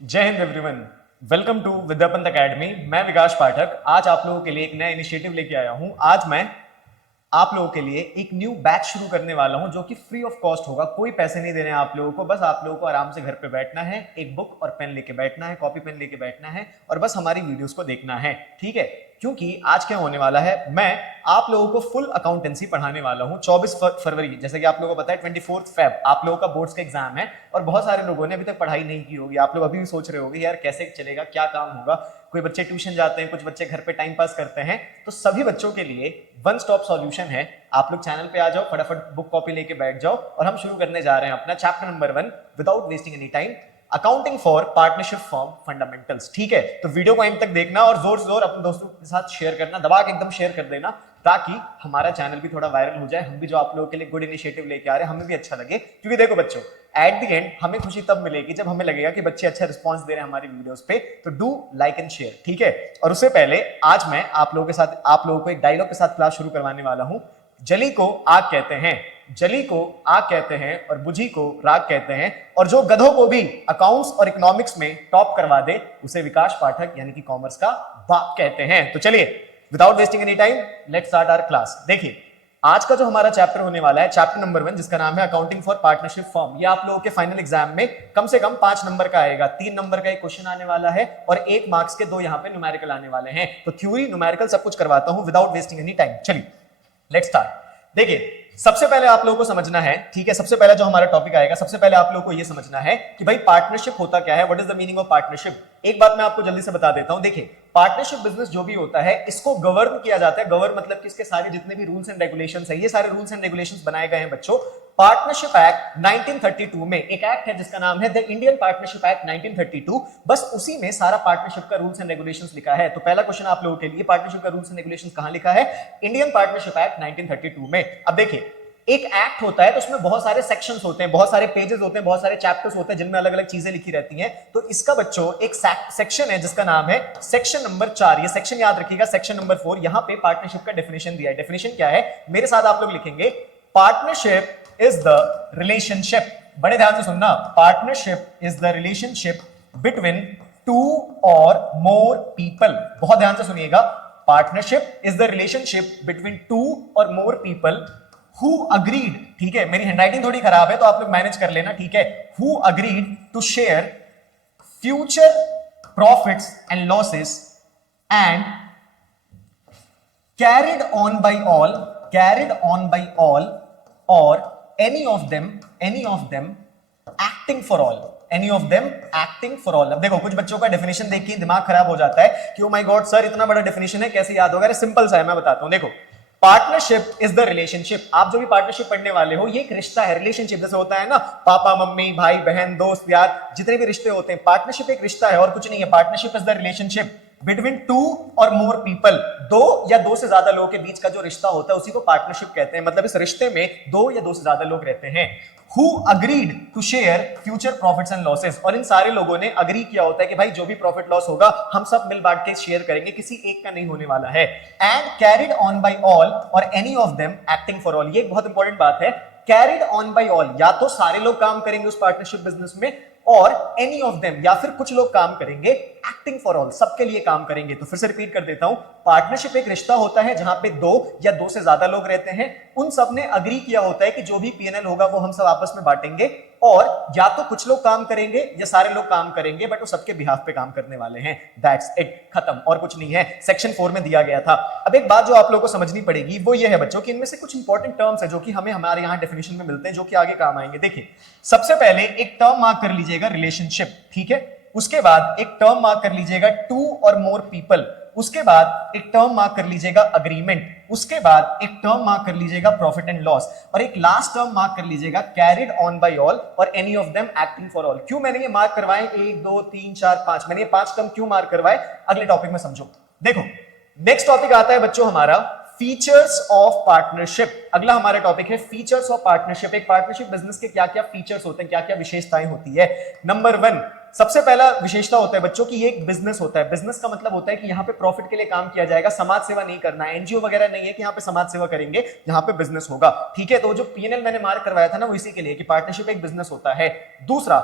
जय हिंद everyone. Welcome to Vidyapant academy. मैं विकास पाठक आज आप लोगों के लिए एक नया इनिशिएटिव लेके आया हूं। आज मैं आप लोगों के लिए एक न्यू बैच शुरू करने वाला हूं जो कि फ्री ऑफ कॉस्ट होगा। कोई पैसे नहीं देने आप लोगों को, बस आप लोगों को आराम से घर पे बैठना है, एक बुक और पेन लेके बैठना है, कॉपी पेन लेके बैठना है और बस हमारी वीडियोस को देखना है, ठीक है। क्योंकि आज क्या होने वाला है, मैं आप लोगों को फुल अकाउंटेंसी पढ़ाने वाला हूं। 24 फरवरी, जैसे कि आप लोगों को पता है 24 फेब आप लोगों का बोर्ड्स का एग्जाम है और बहुत सारे लोगों ने अभी तक पढ़ाई नहीं की होगी। आप लोग अभी भी सोच रहे होंगे यार कैसे चलेगा, क्या काम होगा। कोई बच्चे ट्यूशन जाते हैं, कुछ बच्चे घर पे टाइम पास करते हैं, तो सभी बच्चों के लिए वन स्टॉप सॉल्यूशन है। आप लोग चैनल पे आ जाओ, फटाफट बुक कॉपी लेके बैठ जाओ और हम शुरू करने जा रहे हैं अपना chapter number 1 without wasting any time, accounting for partnership form fundamentals. ठीक है, तो वीडियो को एंड तक देखना और जोर जोर अपने दोस्तों के साथ शेयर करना, दबा के एकदम शेयर कर देना ताकि हमारा चैनल भी थोड़ा वायरल हो जाए। हम भी जो आप लोगों के लिए गुड इनिशिएटिव लेके आ रहे हैं हमें भी अच्छा लगे। क्योंकि देखो बच्चों, एट द एंड हमें खुशी तब मिलेगी जब हमें लगेगा कि बच्चे अच्छा रिस्पांस दे रहे हैं हमारी वीडियोस पे। तो डू लाइक एंड शेयर, ठीक है। और उससे पहले आज मैं आप लोगों को एक डायलॉग के साथ क्लास शुरू करवाने वाला हूं। जली को आग कहते हैं, जली को आग कहते हैं और बुझी को राग कहते हैं, और जो गधों को भी अकाउंट्स और इकोनॉमिक्स में टॉप करवा दे उसे विकास पाठक यानी कि कॉमर्स का बाप कहते हैं। तो चलिए without wasting any time let's start our class. देखिए आज का जो हमारा चैप्टर होने वाला है, चैप्टर नंबर 1, जिसका नाम है अकाउंटिंग फॉर पार्टनरशिप फर्म। ये आप लोगों के फाइनल एग्जाम में कम से कम 5 नंबर का आएगा। 3 नंबर का एक क्वेश्चन आने वाला है और 1 मार्क्स के 2 यहाँ पे न्यूमेरिकल आने वाले हैं। तो थ्योरी न्यूमेरिकल सब कुछ करवाता हूं विदाउट वेस्टिंग एनी टाइम। चलिए लेट्स स्टार्ट। देखिए सबसे पहले आप लोगों को समझना है, ठीक है, सबसे पहले जो हमारा टॉपिक आएगा, सबसे पहले आप लोगों को यह समझना है कि भाई पार्टनरशिप होता क्या है, what is the meaning of partnership. एक बात मैं आपको जल्दी से बता देता हूं। देखिए पार्टनरशिप बिजनेस जो भी होता है इसको गवर्न किया जाता है। गवर्न मतलब कि इसके सारे जितने भी रूल्स एंड रेगुलेशंस है, ये सारे रूल्स एंड रेगुलेशंस बनाए गए हैं बच्चों पार्टनरशिप एक्ट 1932 में। एक एक्ट है जिसका नाम है द इंडियन पार्टनरशिप एक्ट 1932। बस उसी में सारा पार्टनरशिप का रूल्स एंड रेगुलेशंस लिखा है। तो पहला क्वेश्चन आप लोगों के लिए, पार्टनरशिप का रूल्स एंड रेगुलेशंस कहां लिखा है? इंडियन पार्टनरशिप एक्ट 1932 में। अब देखिए एक एक्ट होता है तो उसमें बहुत सारे सेक्शंस होते हैं, बहुत सारे पेजेस होते हैं, बहुत सारे चैप्टर्स होते हैं जिनमें अलग अलग चीजें लिखी रहती हैं। तो इसका बच्चों एक सेक्शन है जिसका नाम है सेक्शन नंबर 4। ये सेक्शन याद रखिएगा, सेक्शन नंबर 4। यहां पे पार्टनरशिप का डेफिनेशन दिया है। डेफिनेशन क्या है मेरे साथ आप लोग लिखेंगे, पार्टनरशिप इज द रिलेशनशिप, बड़े ध्यान से सुनना, partnership is the relationship between 2 और मोर पीपल। बहुत ध्यान से सुनिएगा, partnership is the relationship between 2 और मोर पीपल who agreed, ठीक है, मेरी हैंडराइटिंग थोड़ी खराब है तो आप लोग मैनेज कर लेना, ठीक है। who agreed to share future profits and losses and carried on by all or any of them acting for all, any of them acting for all। अब देखो कुछ बच्चों का डेफिनेशन देख के दिमाग खराब हो जाता है कि ओ माय गॉड सर इतना बड़ा डेफिनेशन है कैसे याद होगा। अरे सिंपल सा है, मैं बताता हूं। देखो पार्टनरशिप इज द रिलेशनशिप, आप जो भी पार्टनरशिप पढ़ने वाले हो ये एक रिश्ता है। रिलेशनशिप जैसे होता है ना, पापा मम्मी भाई बहन दोस्त यार, जितने भी रिश्ते होते हैं, पार्टनरशिप एक रिश्ता है और कुछ नहीं है। Partnership is the relationship between 2 और मोर पीपल, 2 या 2 से ज्यादा लोगों के बीच का जो रिश्ता होता है उसी को पार्टनरशिप कहते हैं। मतलब इस रिश्ते में 2 या 2 से ज्यादा लोग रहते हैं। Who agreed to share future profits and losses, और इन सारे लोगों ने अग्री किया होता है कि भाई जो भी प्रॉफिट लॉस होगा हम सब मिल बांट के शेयर करेंगे, किसी एक का नहीं होने वाला है। And carried on by all और any of them acting for all. ये एक बहुत इंपॉर्टेंट बात है, कैरिड ऑन बाय ऑल, या तो सारे लोग काम करेंगे उस पार्टनरशिप बिजनेस में, और एनी ऑफ देम या फिर कुछ लोग काम करेंगे, एक्टिंग फॉर ऑल सबके लिए काम करेंगे। तो फिर से रिपीट कर देता हूं, पार्टनरशिप एक रिश्ता होता है जहां पे 2 या 2 से ज्यादा लोग रहते हैं। उन सब ने अग्री किया होता है कि जो भी पीएनएल होगा वो हम सब आपस में बांटेंगे, और या तो कुछ लोग काम करेंगे या सारे लोग काम करेंगे, बट वो सबके बिहाफ पे काम करने वाले हैं। दैट्स इट, खत्म, और कुछ नहीं है। सेक्शन 4 में दिया गया था। अब एक बात जो आप लोगों को समझनी पड़ेगी वो ये है बच्चों कि इनमें से कुछ इंपॉर्टेंट टर्म्स है जो कि हमें हमारे यहां डेफिनेशन में मिलते हैं, जो कि आगे काम आएंगे। देखिए सबसे पहले एक टर्म मार्क कर लीजिएगा रिलेशनशिप, ठीक है। उसके बाद एक टर्म मार्क कर लीजिएगा 2 और मोर पीपल। उसके बाद एक टर्म मार्क कर लीजिएगा अग्रीमेंट। उसके बाद एक टर्म मार्क कर लीजिएगा प्रॉफिट एंड लॉस, और एक लास्ट टर्म मार्क कर लीजिएगा कैरिड ऑन बाय ऑल और any of them acting for all. क्यों मैंने ये मार्क करवाए 1 2 3 4 5, मैंने ये 5 टर्म क्यों मार्क करवाए अगले टॉपिक में समझो। देखो नेक्स्ट टॉपिक आता है बच्चों हमारा फीचर्स ऑफ पार्टनरशिप। अगला हमारा टॉपिक है फीचर्स ऑफ पार्टनरशिप। एक पार्टनरशिप बिजनेस के क्या क्या फीचर्स होते हैं, क्या क्या विशेषताएं होती है। नंबर 1, सबसे पहला विशेषता होता है बच्चों की ये एक बिजनेस होता है। बिजनेस का मतलब होता है कि यहाँ पे प्रॉफिट के लिए काम किया जाएगा, समाज सेवा नहीं करना है, एनजीओ वगैरह नहीं है कि यहाँ पे समाज सेवा करेंगे, यहाँ पे बिजनेस होगा, ठीक है। तो जो पीएनएल मैंने मार्क करवाया था ना वो इसी के लिए कि पार्टनरशिप एक बिजनेस होता है। दूसरा,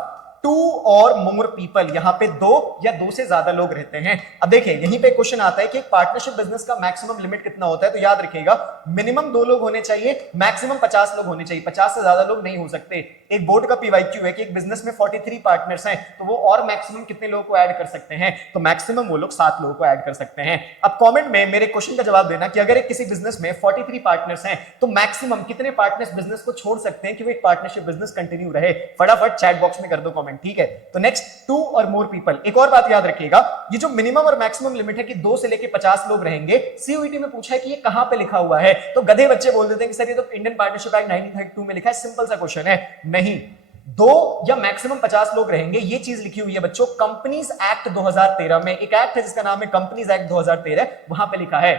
टू और मोर पीपल, यहां पे दो या दो से ज्यादा लोग रहते हैं। अब देखिए यहीं पे क्वेश्चन आता है कि एक पार्टनरशिप बिजनेस का मैक्सिमम लिमिट कितना होता है, तो याद रखिएगा मिनिमम 2 लोग होने चाहिए, मैक्सिमम 50 लोग होने चाहिए, 50 से ज्यादा लोग नहीं हो सकते। एक बोर्ड का पीवाईक्यू है कि एक बिजनेस में 43 पार्टनर्स हैं, तो वो और मैक्सिमम कितने लोगों को ऐड कर सकते हैं, तो मैक्सिमम वो लोग 7 लोगों को ऐड कर सकते हैं। अब कमेंट में मेरे क्वेश्चन का जवाब देना कि अगर एक किसी बिजनेस में 43 पार्टनर्स हैं तो मैक्सिमम कितने पार्टनर्स बिजनेस को छोड़ सकते हैं कि वो एक पार्टनरशिप बिजनेस कंटिन्यू रहे। फटाफट चैट बॉक्स में कर दो कमेंट, ठीक है। तो नेक्स्ट, 2 और मोर पीपल। एक और बात याद रखिएगा, ये जो मिनिमम और मैक्सिमम लिमिट है कि 2 से लेके 50 लोग रहेंगे, सीयूईटी में पूछा है कि ये कहां पे लिखा हुआ है, तो गधे बच्चे बोल देते हैं कि सर ये तो इंडियन पार्टनरशिप एक्ट 1932 में लिखा है, सिंपल सा क्वेश्चन है। नहीं, 2 या मैक्सिमम 50 लोग रहेंगे, ये चीज लिखी हुई है बच्चों कंपनीज एक्ट 2013 में। एक एक्ट है जिसका नाम है कंपनीज एक्ट 2013, वहां पे लिखा है।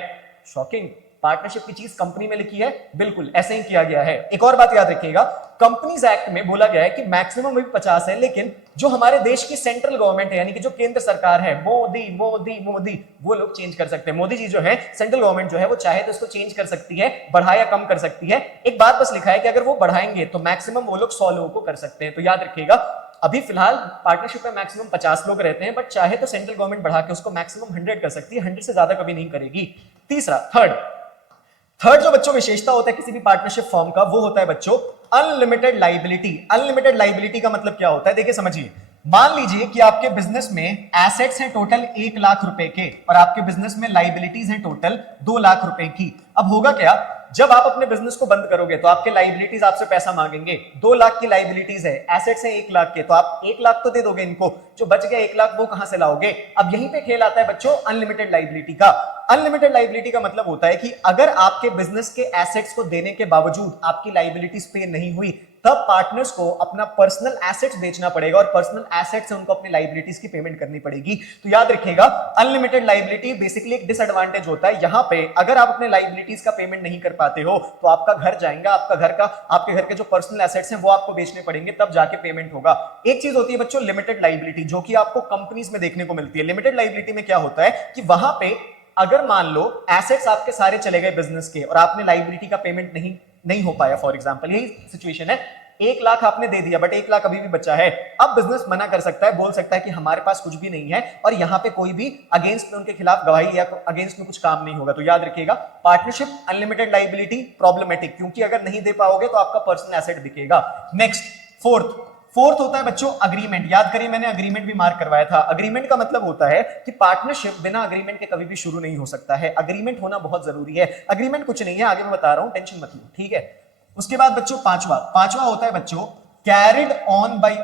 शॉकिंग, पार्टनरशिप की चीज कंपनी में लिखी है, बिल्कुल ऐसे ही किया गया है। एक और बात याद रखिएगा, कंपनीज एक्ट में बोला गया है कि मैक्सिमम भी 50 है, लेकिन जो हमारे देश की सेंट्रल गवर्नमेंट है यानी कि जो केंद्र सरकार है, मोदी मोदी मोदी, वो लोग चेंज कर सकते हैं। मोदी जी जो है, सेंट्रल गवर्नमेंट जो है, वो चाहे तो इसको चेंज कर सकती है, बढ़ा या कम कर सकती है। एक बात बस लिखा है कि अगर वो बढ़ाएंगे तो मैक्सिमम वो लोग 100 लोगों को कर सकते हैं। तो याद रखिएगा अभी फिलहाल पार्टनरशिप में मैक्सिमम 50 लोग रहते हैं, बट चाहे तो सेंट्रल गवर्नमेंट बढ़ा के उसको मैक्सिमम 100 कर सकती है, 100 से ज्यादा कभी नहीं करेगी। तीसरा, थर्ड जो बच्चों विशेषता होता है किसी भी पार्टनरशिप फर्म का, वो होता है बच्चों अनलिमिटेड लाइबिलिटी। अनलिमिटेड लाइबिलिटी का मतलब क्या होता है, देखिए समझिए। मान लीजिए कि आपके बिजनेस में एसेट्स हैं टोटल 1 लाख रुपए के और आपके बिजनेस में लाइबिलिटीज हैं टोटल 2 लाख रुपए की। अब होगा क्या, जब आप अपने बिजनेस को बंद करोगे तो आपके लाइबिलिटीज आपसे पैसा मांगेंगे। 2 लाख की लाइबिलिटीज है, एसेट्स है 1 लाख के, तो आप 1 लाख तो दे दोगे इनको, जो बच गया 1 लाख वो कहां से लाओगे। अब यहीं पे खेल आता है बच्चों अनलिमिटेड लाइबिलिटी का। अनलिमिटेड लाइबिलिटी का मतलब होता है कि अगर आपके बिजनेस के एसेट्स को देने के बावजूद आपकी लाइबिलिटीज पे नहीं हुई, तब पार्टनर्स को अपना पर्सनल एसेट्स बेचना पड़ेगा और पर्सनल एसेट्स से उनको अपनी लाइबिलिटीज की पेमेंट करनी पड़ेगी। तो याद रखिएगा अनलिमिटेड लाइबिलिटी बेसिकली एक डिसएडवांटेज होता है। यहां पे अगर आप अपने लाइबिलिटीज का पेमेंट नहीं कर पाते हो तो आपका घर जाएगा, आपके घर के जो पर्सनल एसेट्स हैं वो आपको बेचने पड़ेंगे, तब जाके पेमेंट होगा। एक चीज होती है बच्चों लिमिटेड लाइबिलिटी, जो कि आपको कंपनीज में देखने को मिलती है। लिमिटेड लाइबिलिटी में क्या होता है कि वहां पे अगर मान लो एसेट्स आपके सारे चले गए बिजनेस के और आपने लाइबिलिटी का पेमेंट नहीं हो पाया, फॉर एग्जांपल यही सिचुएशन है, 1 लाख आपने दे दिया बट 1 लाख अभी भी बचा है। अब बिजनेस मना कर सकता है, बोल सकता है कि हमारे पास कुछ भी नहीं है और यहां पे कोई भी अगेंस्ट में उनके खिलाफ गवाही या अगेंस्ट में कुछ काम नहीं होगा। तो याद रखिएगा पार्टनरशिप अनलिमिटेड लाइबिलिटी प्रॉब्लमेटिक, क्योंकि अगर नहीं दे पाओगे तो आपका पर्सनल एसेट बिकेगा। नेक्स्ट, फोर्थ होता है बच्चों अग्रीमेंट। याद करिए मैंने अग्रीमेंट भी मार्क करवाया था। अग्रीमेंट का मतलब होता है कि पार्टनरशिप बिना अग्रीमेंट के कभी भी शुरू नहीं हो सकता है। अग्रीमेंट होना बहुत जरूरी है। अग्रीमेंट कुछ नहीं है, आगे मैं बता रहा हूं, टेंशन मत लो, ठीक है। उसके बाद बच्चों पांचवा होता है बच्चों कैरिड ऑन बाय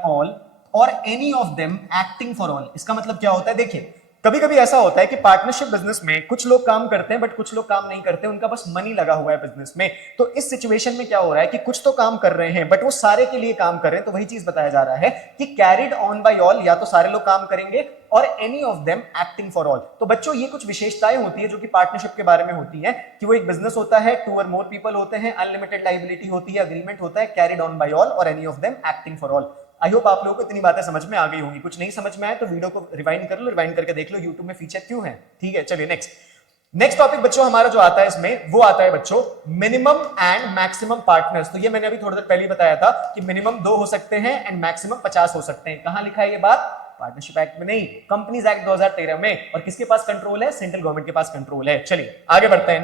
ऑल और any of them acting for all. इसका मतलब क्या होता है, देखिए कभी कभी ऐसा होता है कि पार्टनरशिप बिजनेस में कुछ लोग काम करते हैं बट कुछ लोग काम नहीं करते, उनका बस मनी लगा हुआ है बिजनेस में। तो इस सिचुएशन में क्या हो रहा है कि कुछ तो काम कर रहे हैं बट वो सारे के लिए काम कर रहे हैं, तो वही चीज बताया जा रहा है कि कैरिड ऑन बाय ऑल, या तो सारे लोग काम करेंगे और any of them acting for all. तो बच्चों ये कुछ विशेषताएं होती है जो कि पार्टनरशिप के बारे में होती है कि वो एक बिजनेस होता है, 2 और मोर पीपल होते हैं, अनलिमिटेड लाइबिलिटी होती है, अग्रीमेंट होता है, कैरिड ऑन बाय ऑल और any of them acting for all. I hope आप लोगों को इतनी बातें समझ में आ गई होंगी। कुछ नहीं समझ में आए तो वीडियो को रिवाइंड कर लो, रिवाइंड करके देख लो यूट्यूब में फीचर क्यों है, ठीक है। चलिए नेक्स्ट टॉपिक बच्चों हमारा जो आता है इसमें, वो आता है बच्चों मिनिमम एंड मैक्सिमम पार्टनर्स। तो ये मैंने अभी थोड़ी देर पहले बताया था कि मिनिमम 2 हो सकते हैं एंड मैक्सिमम 50 हो सकते हैं। कहां लिखा है ये बात, पार्टनरशिप एक्ट में नहीं, कंपनीज एक्ट 2013 में। और किसके पास कंट्रोल है, सेंट्रल गवर्नमेंट के पास कंट्रोल है। चलिए आगे बढ़ते हैं।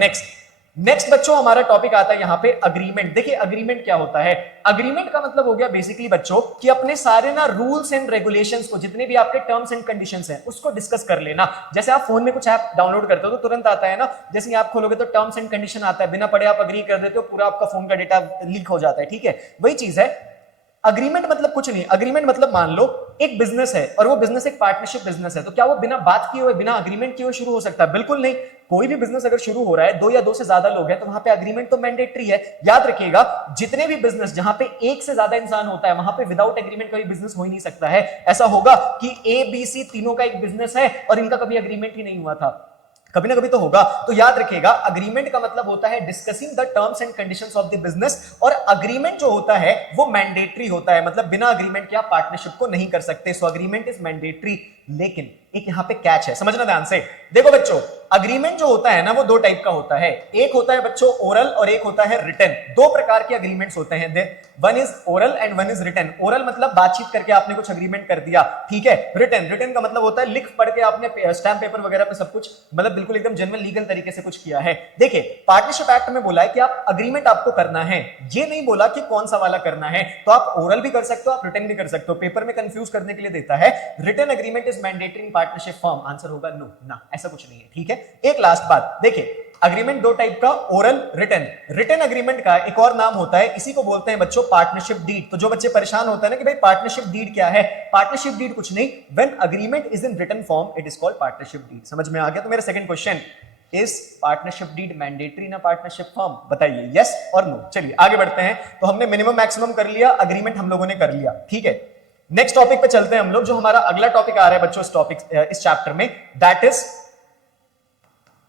नेक्स्ट बच्चों हमारा टॉपिक आता है यहां पे अग्रीमेंट। देखिए अग्रीमेंट क्या होता है, अग्रीमेंट का मतलब हो गया बेसिकली बच्चों कि अपने सारे ना रूल्स एंड रेगुलेशंस को, जितने भी आपके टर्म्स एंड कंडीशंस हैं उसको डिस्कस कर लेना। जैसे आप फोन में कुछ ऐप डाउनलोड करते हो तो तुरंत आता है ना, जैसे ही आप खोलोगे तो टर्म्स एंड कंडीशन आता है, बिना पढ़े आप अग्री कर देते हो, पूरा आपका फोन का डेटा लीक हो जाता है, ठीक है। वही चीज है अग्रीमेंट, मतलब कुछ नहीं। अग्रीमेंट मतलब मान लो एक बिजनेस है और वो बिजनेस एक पार्टनरशिप बिजनेस है, तो क्या वो बिना बात किए हुए, बिना अग्रीमेंट किए हुए शुरू हो सकता है? बिल्कुल नहीं। कोई भी बिजनेस अगर शुरू हो रहा है, 2 या 2 से ज्यादा लोग हैं, तो वहां पे अग्रीमेंट तो मैंडेटरी है। याद रखिएगा जितने भी बिजनेस जहां पे 1 से ज्यादा इंसान होता है, वहां पे विदाउट एग्रीमेंट कोई बिजनेस हो ही नहीं सकता है। ऐसा होगा कि ABC तीनों का एक बिजनेस है और इनका कभी अग्रीमेंट ही नहीं हुआ था, कभी ना कभी तो होगा। तो याद रखिएगा अग्रीमेंट का मतलब होता है discussing the terms and conditions of the business, और अग्रीमेंट जो होता है वो मैंडेटरी होता है, मतलब बिना अग्रीमेंट के आप पार्टनरशिप को नहीं कर सकते। सो अग्रीमेंट इज मैंडेटरी। लेकिन एक यहां पे कैच है, समझना ध्यान से। देखो बच्चों, अग्रीमेंट जो होता है ना वो दो टाइप का होता है, एक होता है बच्चों ओरल और एक होता है रिटन। दो प्रकार के अग्रीमेंट्स होते हैं, one is oral and one is written. Oral मतलब बातचीत करके आपने कुछ अग्रीमेंट कर दिया, ठीक है। रिटन, रिटन का मतलब होता है लिख पढ़ के आपने स्टैम्प पेपर वगैरह पे सब कुछ मतलब बिल्कुल एकदम जेन्युइन लीगल तरीके से कुछ किया है। देखिए पार्टनरशिप एक्ट में बोला है कि आप अग्रीमेंट आपको करना है, ये नहीं बोला कि कौन सा वाला करना है। तो आप ओरल भी कर सकते हो, आप रिटन भी कर सकते हो, पेपर में कंफ्यूज करने के लिए देता है। Written agreement is mandatory in partnership form, answer होगा नो, ना ऐसा कुछ नहीं है, ठीक है। एक लास्ट बात देखिए, अग्रीमेंट दो टाइप का, ओरल रिटन। रिटन अग्रीमेंट का एक और नाम होता है, इसी को बोलते हैं बच्चों पार्टनरशिप डीड। तो जो बच्चे परेशान होते हैं ना कि भाई पार्टनरशिप डीड क्या है, पार्टनरशिप डीड कुछ नहीं, when agreement is in written form it is called partnership deed. समझ में आ गया? तो मेरा second question, is partnership deed mandatory in partnership form, बताइए यस और नो। चलिए आगे बढ़ते हैं। तो हमने मिनिमम मैक्सिमम कर लिया, अग्रीमेंट हम लोगों ने कर लिया, ठीक है। नेक्स्ट टॉपिक पे चलते हैं हम लोग, जो हमारा अगला टॉपिक आ रहा है बच्चों इस टॉपिक इस चैप्टर में, that is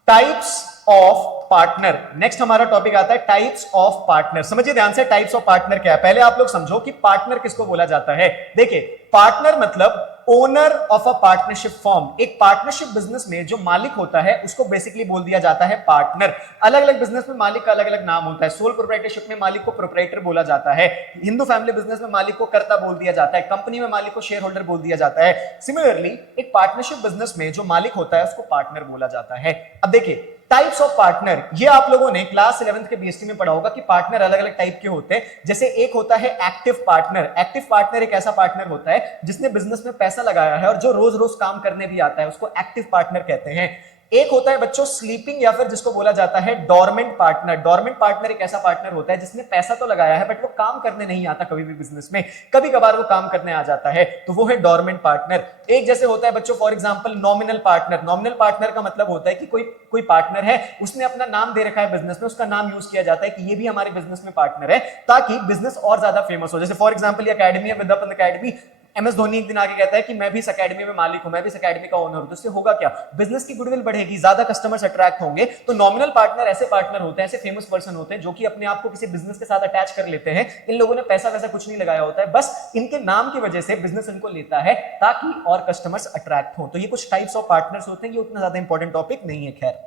types of partner. Next हमारा टॉपिक आता है टाइप्स ऑफ पार्टनर। समझिए ध्यान से टाइप्स ऑफ पार्टनर क्या है, पहले आप लोग समझो कि पार्टनर किसको बोला जाता है। देखिए पार्टनर मतलब owner of a partnership form. एक पार्टनरशिप बिजनेस में जो मालिक होता है उसको बेसिकली बोल दिया जाता है पार्टनर। अलग अलग बिजनेस में मालिक का अलग अलग नाम होता है। सोल प्रोप्राइटरशिप में मालिक को प्रोप्राइटर बोला जाता है, हिंदू फैमिली बिजनेस में मालिक को कर्ता बोल दिया जाता है, कंपनी में मालिक को शेयर होल्डर बोल दिया जाता है। सिमिलरली एक पार्टनरशिप बिजनेस में जो मालिक होता है उसको पार्टनर बोला जाता है। अब देखिए टाइप्स ऑफ पार्टनर, ये आप लोगों ने क्लास 11th के बीएसटी में पढ़ा होगा कि पार्टनर अलग अलग टाइप के होते हैं। जैसे एक होता है एक्टिव पार्टनर। एक्टिव पार्टनर एक ऐसा पार्टनर होता है जिसने बिजनेस में पैसा लगाया है और जो रोज रोज काम करने भी आता है, उसको एक्टिव पार्टनर कहते हैं। एक होता है बच्चों स्लीपिंग, या फिर जिसको बोला जाता है डोरमेंट पार्टनर। डोरमेंट पार्टनर एक ऐसा पार्टनर होता है जिसने पैसा तो लगाया है बट वो काम करने नहीं आता कभी भी बिजनेस में, कभी कभार वो काम करने आ जाता है, तो वो है डोरमेंट पार्टनर। एक जैसे होता है बच्चों for example nominal partner. Nominal partner का मतलब होता है कि कोई पार्टनर है, उसने अपना नाम दे रखा है बिजनेस में, उसका नाम यूज किया जाता है कि ये भी हमारे बिजनेस में पार्टनर है, ताकि बिजनेस और ज्यादा फेमस हो। जैसे फॉर एग्जांपल ये अकेडमी है, विद्यापति अकेडमी, एमएस धोनी एक दिन आके कहता है कि मैं भी इस अकेडमी में मालिक हूं, मैं भी इस अकेडमी का ओनर हूं, तो इससे होगा क्या, बिजनेस की गुडविल बढ़ेगी, ज्यादा कस्टमर्स अट्रैक्ट होंगे। तो नॉमिनल पार्टनर ऐसे पार्टनर होते हैं, ऐसे फेमस पर्सन होते हैं जो कि अपने आप को किसी बिजनेस के साथ अटैच कर लेते हैं। इन लोगों ने पैसा वैसा कुछ नहीं लगाया होता है, बस इनके नाम की वजह से बिजनेस इनको लेता है ताकि और कस्टमर्स अट्रैक्ट हो। तो ये कुछ टाइप्स ऑफ पार्टनर्स होते हैं, ये उतना ज्यादा इंपॉर्टेंट टॉपिक नहीं है। खैर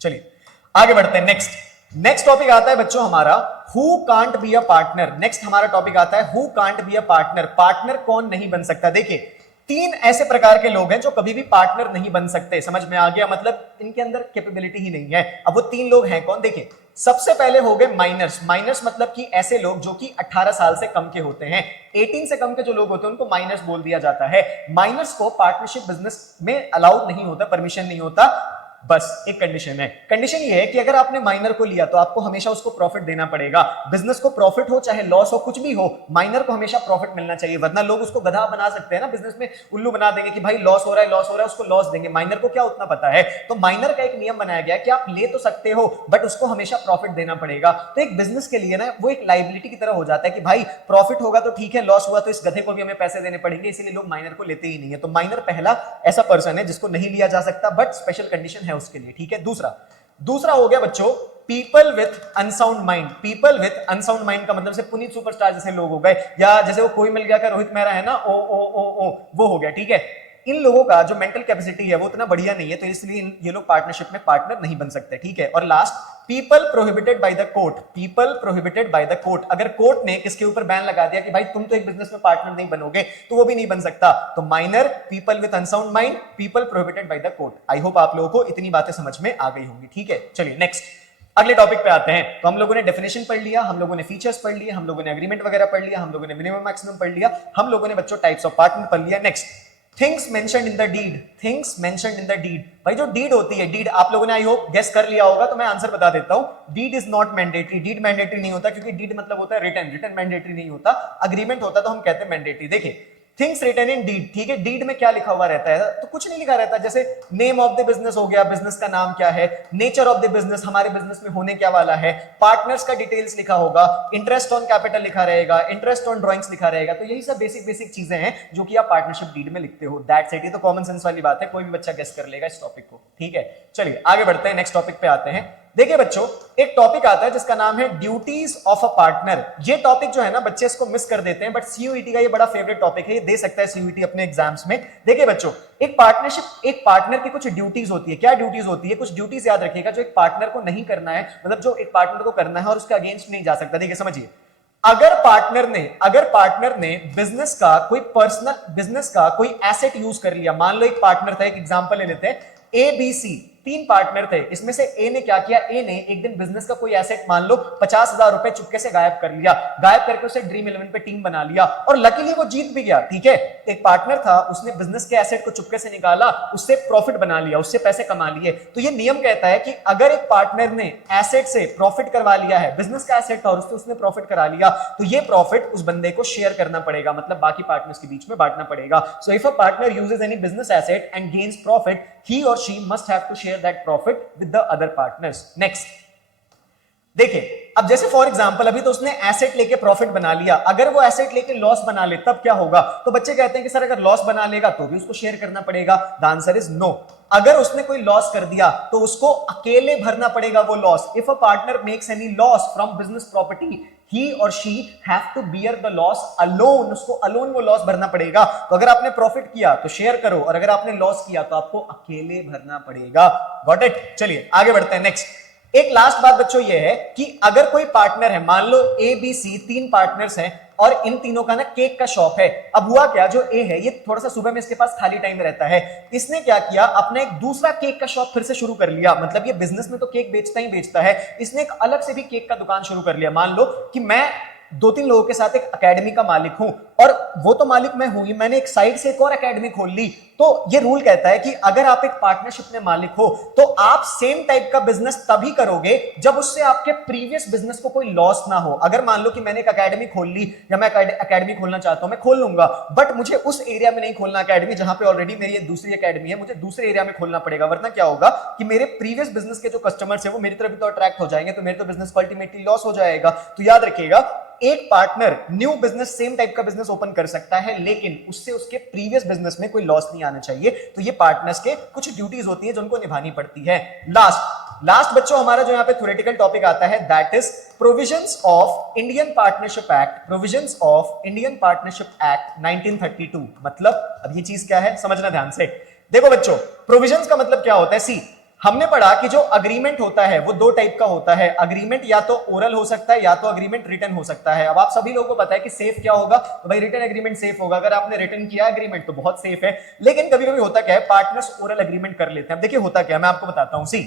चलिए आगे बढ़ते हैं। नेक्स्ट टॉपिक आता है बच्चों हमारा who can't be a partner. Next हमारा टॉपिक आता है who can't be a partner. Partner कौन नहीं बन सकता। देखिए तीन ऐसे प्रकार के लोग हैं जो कभी भी पार्टनर नहीं बन सकते। समझ में आ गया, मतलब इनके अंदर कैपेबिलिटी ही नहीं है। अब वो तीन लोग हैं कौन, देखिए सबसे पहले हो गए माइनर्स। माइनर्स मतलब कि ऐसे लोग जो कि 18 साल से कम के होते हैं। 18 से कम के जो लोग होते हैं उनको माइनर्स बोल दिया जाता है। माइनर्स को पार्टनरशिप बिजनेस में अलाउड नहीं होता, परमिशन नहीं होता। बस एक कंडीशन है, कंडीशन ये है कि अगर आपने माइनर को लिया तो आपको हमेशा उसको प्रॉफिट देना पड़ेगा। बिजनेस को प्रॉफिट हो चाहे लॉस हो, कुछ भी हो, माइनर को हमेशा प्रॉफिट मिलना चाहिए, वरना लोग उसको गधा बना सकते हैं ना, बिजनेस में उल्लू बना देंगे कि भाई लॉस हो रहा है उसको लॉस देंगे। माइनर को क्या उतना पता है। तो माइनर का एक नियम बनाया गया कि आप ले तो सकते हो बट उसको हमेशा प्रॉफिट देना पड़ेगा। तो एक बिजनेस के लिए ना वो एक लाइबिलिटी की तरह हो जाता है कि भाई प्रॉफिट होगा तो ठीक है, लॉस हुआ तो इस गधे को भी हमें पैसे देने पड़ेंगे, इसीलिए लोग माइनर को लेते ही नहीं है। तो माइनर पहला ऐसा पर्सन है जिसको नहीं लिया जा सकता, बट स्पेशल कंडीशन है उसके लिए, ठीक है। दूसरा हो गया बच्चों people with unsound mind. People with unsound mind का मतलब से पुनीत सुपरस्टार जैसे लोग हो गए, या जैसे वो कोई मिल गया का रोहित मेहरा है ना, ओ ओ ओ ओ वो हो गया, ठीक है। इन लोगों का जो मेंटल कैपेसिटी है वो उतना बढ़िया नहीं है, तो इसलिए ये लोग पार्टनरशिप में पार्टनर नहीं बन सकते, ठीक है। और last people prohibited by the court. People prohibited by the court, अगर कोर्ट ने किसके ऊपर बैन लगा दिया कि भाई तुम तो एक बिजनेस में पार्टनर नहीं बनोगे, तो वो भी नहीं बन सकता। तो minor, people with unsound mind, people prohibited by the court. I hope आप लोगों को इतनी बातें समझ में आ गई होंगी, ठीक है। चलिए नेक्स्ट अगले टॉपिक पे आते हैं। तो हम लोगों ने डेफिनेशन पढ़ लिया, हम लोगों ने फीचर्स पढ़ लिए, हम लोगों ने एग्रीमेंट वगैरह पढ़ लिया, हम लोगों ने मिनिमम मैक्सिमम पढ़ लिया, हम लोगों ने बच्चों टाइप्स ऑफ पार्टनर पढ़ लिया। Next things mentioned in the deed. Things mentioned in the deed, भाई जो डीड होती है, डीड आप लोगों ने आई होप गेस कर लिया होगा, तो मैं आंसर बता देता हूं। Deed is not mandatory. Deed mandatory नहीं होता, क्योंकि डीड मतलब होता है रिटन, रिटन मैंडेटरी नहीं होता। अग्रीमेंट होता तो हम कहते हैं मैंडेटरी। देखिए थिंग्स रिटन इन डीड, ठीक है। डीड में क्या लिखा हुआ रहता है, तो कुछ नहीं लिखा रहता। जैसे नेम ऑफ द बिजनेस हो गया, बिजनेस का नाम क्या है, नेचर ऑफ द बिजनेस, हमारे बिजनेस में होने क्या वाला है, पार्टनर्स का डिटेल्स लिखा होगा, इंटरेस्ट ऑन कैपिटल लिखा रहेगा, इंटरेस्ट ऑन ड्राइंग्स लिखा रहेगा। तो यही सब बेसिक चीजें हैं जो कि आप पार्टनरशिप डीड में लिखते हो। That's it. ये तो कॉमन सेंस वाली बात है, कोई भी बच्चा गेस कर लेगा इस टॉपिक को, ठीक है। चलिए आगे बढ़ते हैं, नेक्स्ट टॉपिक पे आते हैं। देखिए बच्चों, एक टॉपिक आता है जिसका नाम है ड्यूटीज ऑफ अ पार्टनर। ये टॉपिक जो है ना बच्चे इसको मिस कर देते हैं, बट सीयूईटी का ये बड़ा फेवरेट टॉपिक है, ये दे सकता है सीयूईटी अपने एग्जाम्स में। देखिए बच्चों, एक पार्टनरशिप, एक पार्टनर की कुछ ड्यूटीज होती है। क्या ड्यूटीज होती है? कुछ ड्यूटीज याद रखिएगा जो एक पार्टनर को नहीं करना है, मतलब जो एक पार्टनर को करना है और उसके अगेंस्ट नहीं जा सकता। देखिए समझिए, अगर पार्टनर ने बिजनेस का कोई पर्सनल बिजनेस का कोई एसेट यूज कर लिया, मान लो एक पार्टनर था, एक एग्जांपल ले लेते हैं, ए बी सी, तीन पार्टनर थे, इसमें से ए ने क्या किया, ए ने एक दिन बिजनेस का कोई एसेट मान लो 50,000 रुपए चुपके से गायब कर लिया, गायब करके उसे ड्रीम 11 पे टीम बना लिया और लकीली वो जीत भी गया। ठीक है, एक पार्टनर था, उसने बिजनेस के एसेट को चुपके से निकाला, उससे प्रॉफिट बना लिया, उससे पैसे कमा लिए। तो ये नियम कहता है कि अगर एक पार्टनर ने एसेट से प्रॉफिट करवा लिया है, बिजनेस का एसेट था और उससे प्रॉफिट करा लिया, तो ये प्रॉफिट उस बंदे को शेयर करना पड़ेगा, मतलब बाकी पार्टनर्स के बीच में बांटना पड़ेगा। So if a partner uses any business asset and gains profit, he or she must have to share that profit with the other partners. Next, देखिए अब जैसे फॉर एग्जांपल अभी तो उसने एसेट लेके प्रॉफिट बना लिया, अगर वो एसेट लेके लॉस बना ले तब क्या होगा? तो बच्चे कहते हैं कि सर अगर लॉस बना लेगा तो भी उसको शेयर करना पड़ेगा। The answer is no. अगर उसने कोई लॉस कर दिया तो उसको अकेले भरना पड़ेगा वो loss. If a partner makes any loss from business property, he or she have to bear the loss alone, उसको अलोन वो लॉस भरना पड़ेगा। तो अगर आपने प्रॉफिट किया तो शेयर करो, और अगर आपने लॉस किया तो आपको अकेले भरना पड़ेगा। Got it? चलिए आगे बढ़ते हैं। नेक्स्ट, एक लास्ट बात बच्चों ये है कि अगर कोई पार्टनर है, मान लो ए बी सी, तीन पार्टनर्स हैं और इन तीनों का ना केक का शॉप है। अब हुआ क्या, जो ए है ये थोड़ा सा सुबह में इसके पास खाली टाइम रहता है, इसने क्या किया, अपना एक दूसरा केक का शॉप फिर से शुरू कर लिया। मतलब ये बिजनेस में तो केक बेचता ही बेचता है, इसने एक अलग से भी केक का दुकान शुरू कर लिया। मान लो कि मैं दो तीन लोगों के साथ एक एकेडमी का मालिक हूं, और वो तो मालिक मैं हूं ही, मैंने एक साइड से एक और एकेडमी खोल ली। तो ये रूल कहता है कि अगर आप एक पार्टनरशिप में मालिक हो तो आप सेम टाइप का बिजनेस तभी करोगे जब उससे आपके प्रीवियस बिजनेस को कोई लॉस ना हो। अगर मान लो कि मैंने एक एकेडमी खोल ली, या मैं एकेडमी खोलना चाहता हूं, मैं खोल लूंगा, बट मुझे उस एरिया में नहीं खोलना एकेडमी जहां पे ऑलरेडी मेरी ये दूसरी एकेडमी है, मुझे दूसरे एरिया में खोलना पड़ेगा। वरना क्या होगा कि मेरे प्रीवियस बिजनेस के जो कस्टमर्स है वो मेरी तरफ तो अट्रैक्ट हो जाएंगे, तो मेरे तो बिजनेस को अल्टीमेटली लॉस हो जाएगा। तो याद रखिएगा, एक partner new business, same type का बिजनेस ओपन कर सकता है, लेकिन उससे उसके प्रीवियस बिजनेस में कोई लॉस नहीं आना चाहिए। तो ये पार्टनर्स के कुछ ड्यूटीज होती है जो उनको निभानी पड़ती है। लास्ट बच्चों हमारा जो यहां पे थ्योरेटिकल टॉपिक आता है, that is provisions of Indian partnership act. Provisions of Indian partnership act 1932। मतलब अब ये चीज क्या है समझना ध्यान से। देखो बच्चों, प्रोविजंस का मतलब क्या होता है? सी, हमने पढ़ा कि जो अग्रीमेंट होता है वो दो टाइप का होता है। अग्रीमेंट या तो ओरल हो सकता है या तो अग्रीमेंट रिटन हो सकता है। अब आप सभी लोगों को पता है कि सेफ क्या होगा, तो भाई रिटन एग्रीमेंट सेफ होगा। अगर आपने रिटन किया एग्रीमेंट तो बहुत सेफ है, लेकिन कभी कभी होता क्या है, पार्टनर्स ओरल एग्रीमेंट कर लेते हैं। अब देखिए होता क्या है, मैं आपको बताता हूं। सी,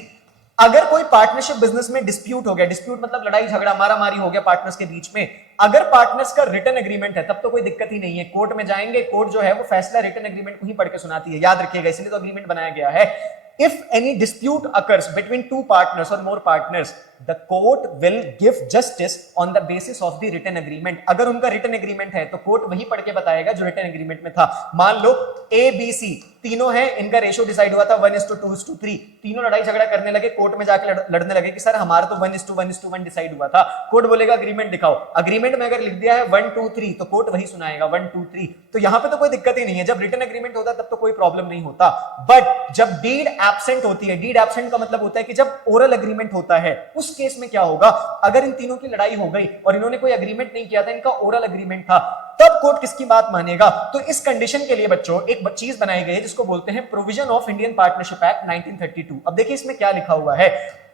अगर कोई पार्टनरशिप बिजनेस में डिस्प्यूट हो गया, डिस्प्यूट मतलब लड़ाई झगड़ा मारा मारी हो गया पार्टनर्स के बीच में, अगर पार्टनर्स का रिटन एग्रीमेंट है तब तो कोई दिक्कत ही नहीं है, कोर्ट में जाएंगे, कोर्ट जो है वो फैसला रिटन एग्रीमेंट को ही पढ़ के सुनाती है। याद रखिएगा, इसलिए तो एग्रीमेंट बनाया गया है। If any dispute occurs between two partners or more partners, the court will give justice on the basis of the written agreement. अगर उनका written agreement है तो कोर्ट वही पढ़ के बताएगा जो written agreement में था। मान लो A, B, C तीनों हैं, इनका रेशियो डिसाइड हुआ था 1:2:3। तीनों लड़ाई झगड़ा करने लगे, कोर्ट में जाकर लड़ने लगे कि सर हमारा तो 1:1:1 डिसाइड हुआ था। कोर्ट बोलेगा एग्रीमेंट दिखाओ, एग्रीमेंट में अगर लिख दिया है 1, 2, 3 तो कोर्ट वही सुनाएगा 1, 2, 3। तो यहां पे तो कोई दिक्कत ही नहीं है। जब रिटन एग्रीमेंट होता है तब तो कोई प्रॉब्लम नहीं होता, बट जब डीड एब्सेंट होती है, डीड एब्सेंट का मतलब होता है कि जब ओरल एग्रीमेंट होता है, उस केस में क्या होगा, अगर इन तीनों की लड़ाई हो गई और इन्होंने कोई एग्रीमेंट नहीं किया था, इनका ओरल एग्रीमेंट था, तब कोर्ट किसकी बात मानेगा? तो इस कंडीशन के लिए बच्चों एक चीज बनाई गई है जिसको बोलते हैं provision of Indian partnership act 1932। अब देखिए इसमें क्या लिखा हुआ है।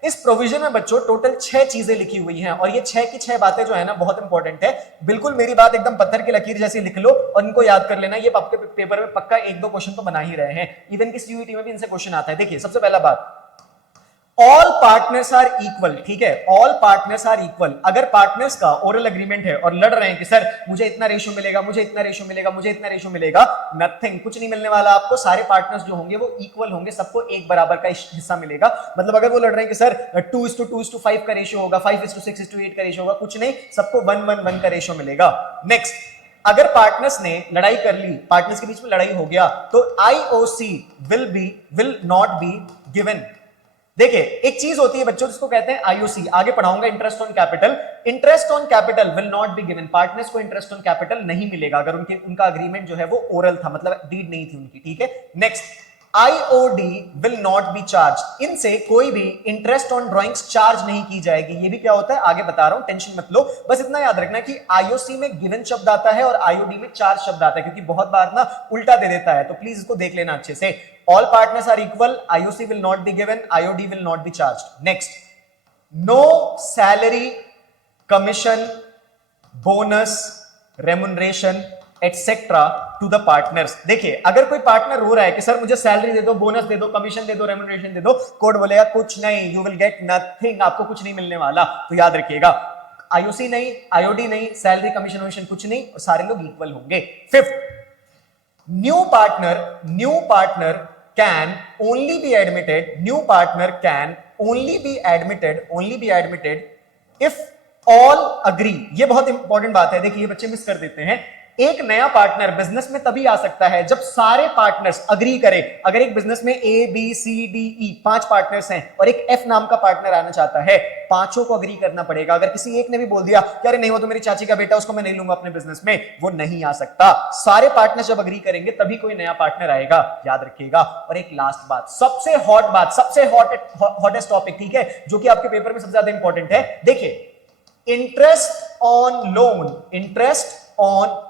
इस प्रोविजन में बच्चों टोटल 6 चीजें लिखी हुई हैं, और ये 6 की 6 बातें जो है ना बहुत इंपॉर्टेंट है। बिल्कुल मेरी बात एकदम पत्थर की लकीर जैसी लिख लो और इनको याद कर लेना। ये आपके पेपर में पक्का 1-2 क्वेश्चन तो बना ही रहे हैं, इवन की सीयूईटी में भी इनसे क्वेश्चन आता है। देखिए सबसे पहला बात, ऑल पार्टनर्स आर इक्वल। ठीक है, ऑल पार्टनर्स आर इक्वल। अगर पार्टनर्स का ओरल एग्रीमेंट है और लड़ रहे हैं कि सर मुझे इतना रेशियो मिलेगा, मुझे इतना रेशियो मिलेगा, मुझे इतना रेशियो मिलेगा, नथिंग, कुछ नहीं मिलने वाला आपको। सारे पार्टनर्स जो होंगे वो इक्वल होंगे, सबको एक बराबर का हिस्सा मिलेगा। मतलब अगर वो लड़ रहे हैं कि सर 2:2:5 का रेशियो होगा, 5:6:8 का रेशियो होगा, कुछ नहीं, सबको 1:1 का रेशियो मिलेगा। नेक्स्ट, अगर पार्टनर्स ने लड़ाई कर ली, पार्टनर्स के बीच में लड़ाई हो गया, तो IOC will not be given. देखिए एक चीज होती है बच्चों जिसको कहते हैं IOC, आगे पढ़ाऊंगा, interest on capital. Interest on capital will not be given. Partners को इंटरेस्ट ऑन कैपिटल नहीं मिलेगा अगर उनका अग्रीमेंट जो है वो ओरल था, मतलब डीड नहीं थी उनकी। ठीक है, next, IOD will not B charge, इनसे कोई भी इंटरेस्ट ऑन ड्राइंग्स चार्ज नहीं की जाएगी। ये भी क्या होता है आगे बता रहा हूं, टेंशन मत लो, बस इतना याद रखना कि आईओसी में गिवन शब्द आता है और आईओडी में चार्ज शब्द आता है, क्योंकि बहुत बार ना उल्टा दे देता है, तो प्लीज इसको देख लेना अच्छे से। All partners are equal, IOC will not be given, IOD will not be charged. Next, no salary, commission, bonus, remuneration etcetera to the partners. देखिए अगर कोई पार्टनर रो रहा है कि सर मुझे सैलरी दे दो, बोनस दे दो, कमीशन दे दो, रेमुनरेशन दे दो, कोर्ट बोलेगा कुछ नहीं, यू विल गेट नथिंग, आपको कुछ नहीं मिलने वाला। तो याद रखिएगा आईओसी नहीं, आईओडी नहीं, सैलरी, कमीशन वमीशन कुछ नहीं, और सारे लोग इक्वल होंगे। Fifth, new partner can only be admitted, new partner can only be admitted if all agree. ये बहुत इंपॉर्टेंट बात है, देखिए ये बच्चे मिस कर देते हैं। एक नया पार्टनर बिजनेस में तभी आ सकता है जब सारे पार्टनर्स अग्री करें। अगर एक बिजनेस में A B C D E 5 partners हैं और एक एफ नाम का पार्टनर आना चाहता है, पांचों को अग्री करना पड़ेगा। अगर किसी एक ने भी बोल दिया कि अरे नहीं वो तो मेरी चाची का बेटा, उसको मैं नहीं लूंगा अपने बिजनेस में, वो नहीं आ सकता। सारे पार्टनर्स जब अग्री करेंगे तभी कोई नया पार्टनर आएगा, याद रखिएगा। और एक लास्ट बात, सबसे हॉट बात, सबसे हॉटेस्ट टॉपिक, ठीक है, जो कि आपके पेपर में सबसे ज्यादा इंपॉर्टेंट है। देखिए इंटरेस्ट ऑन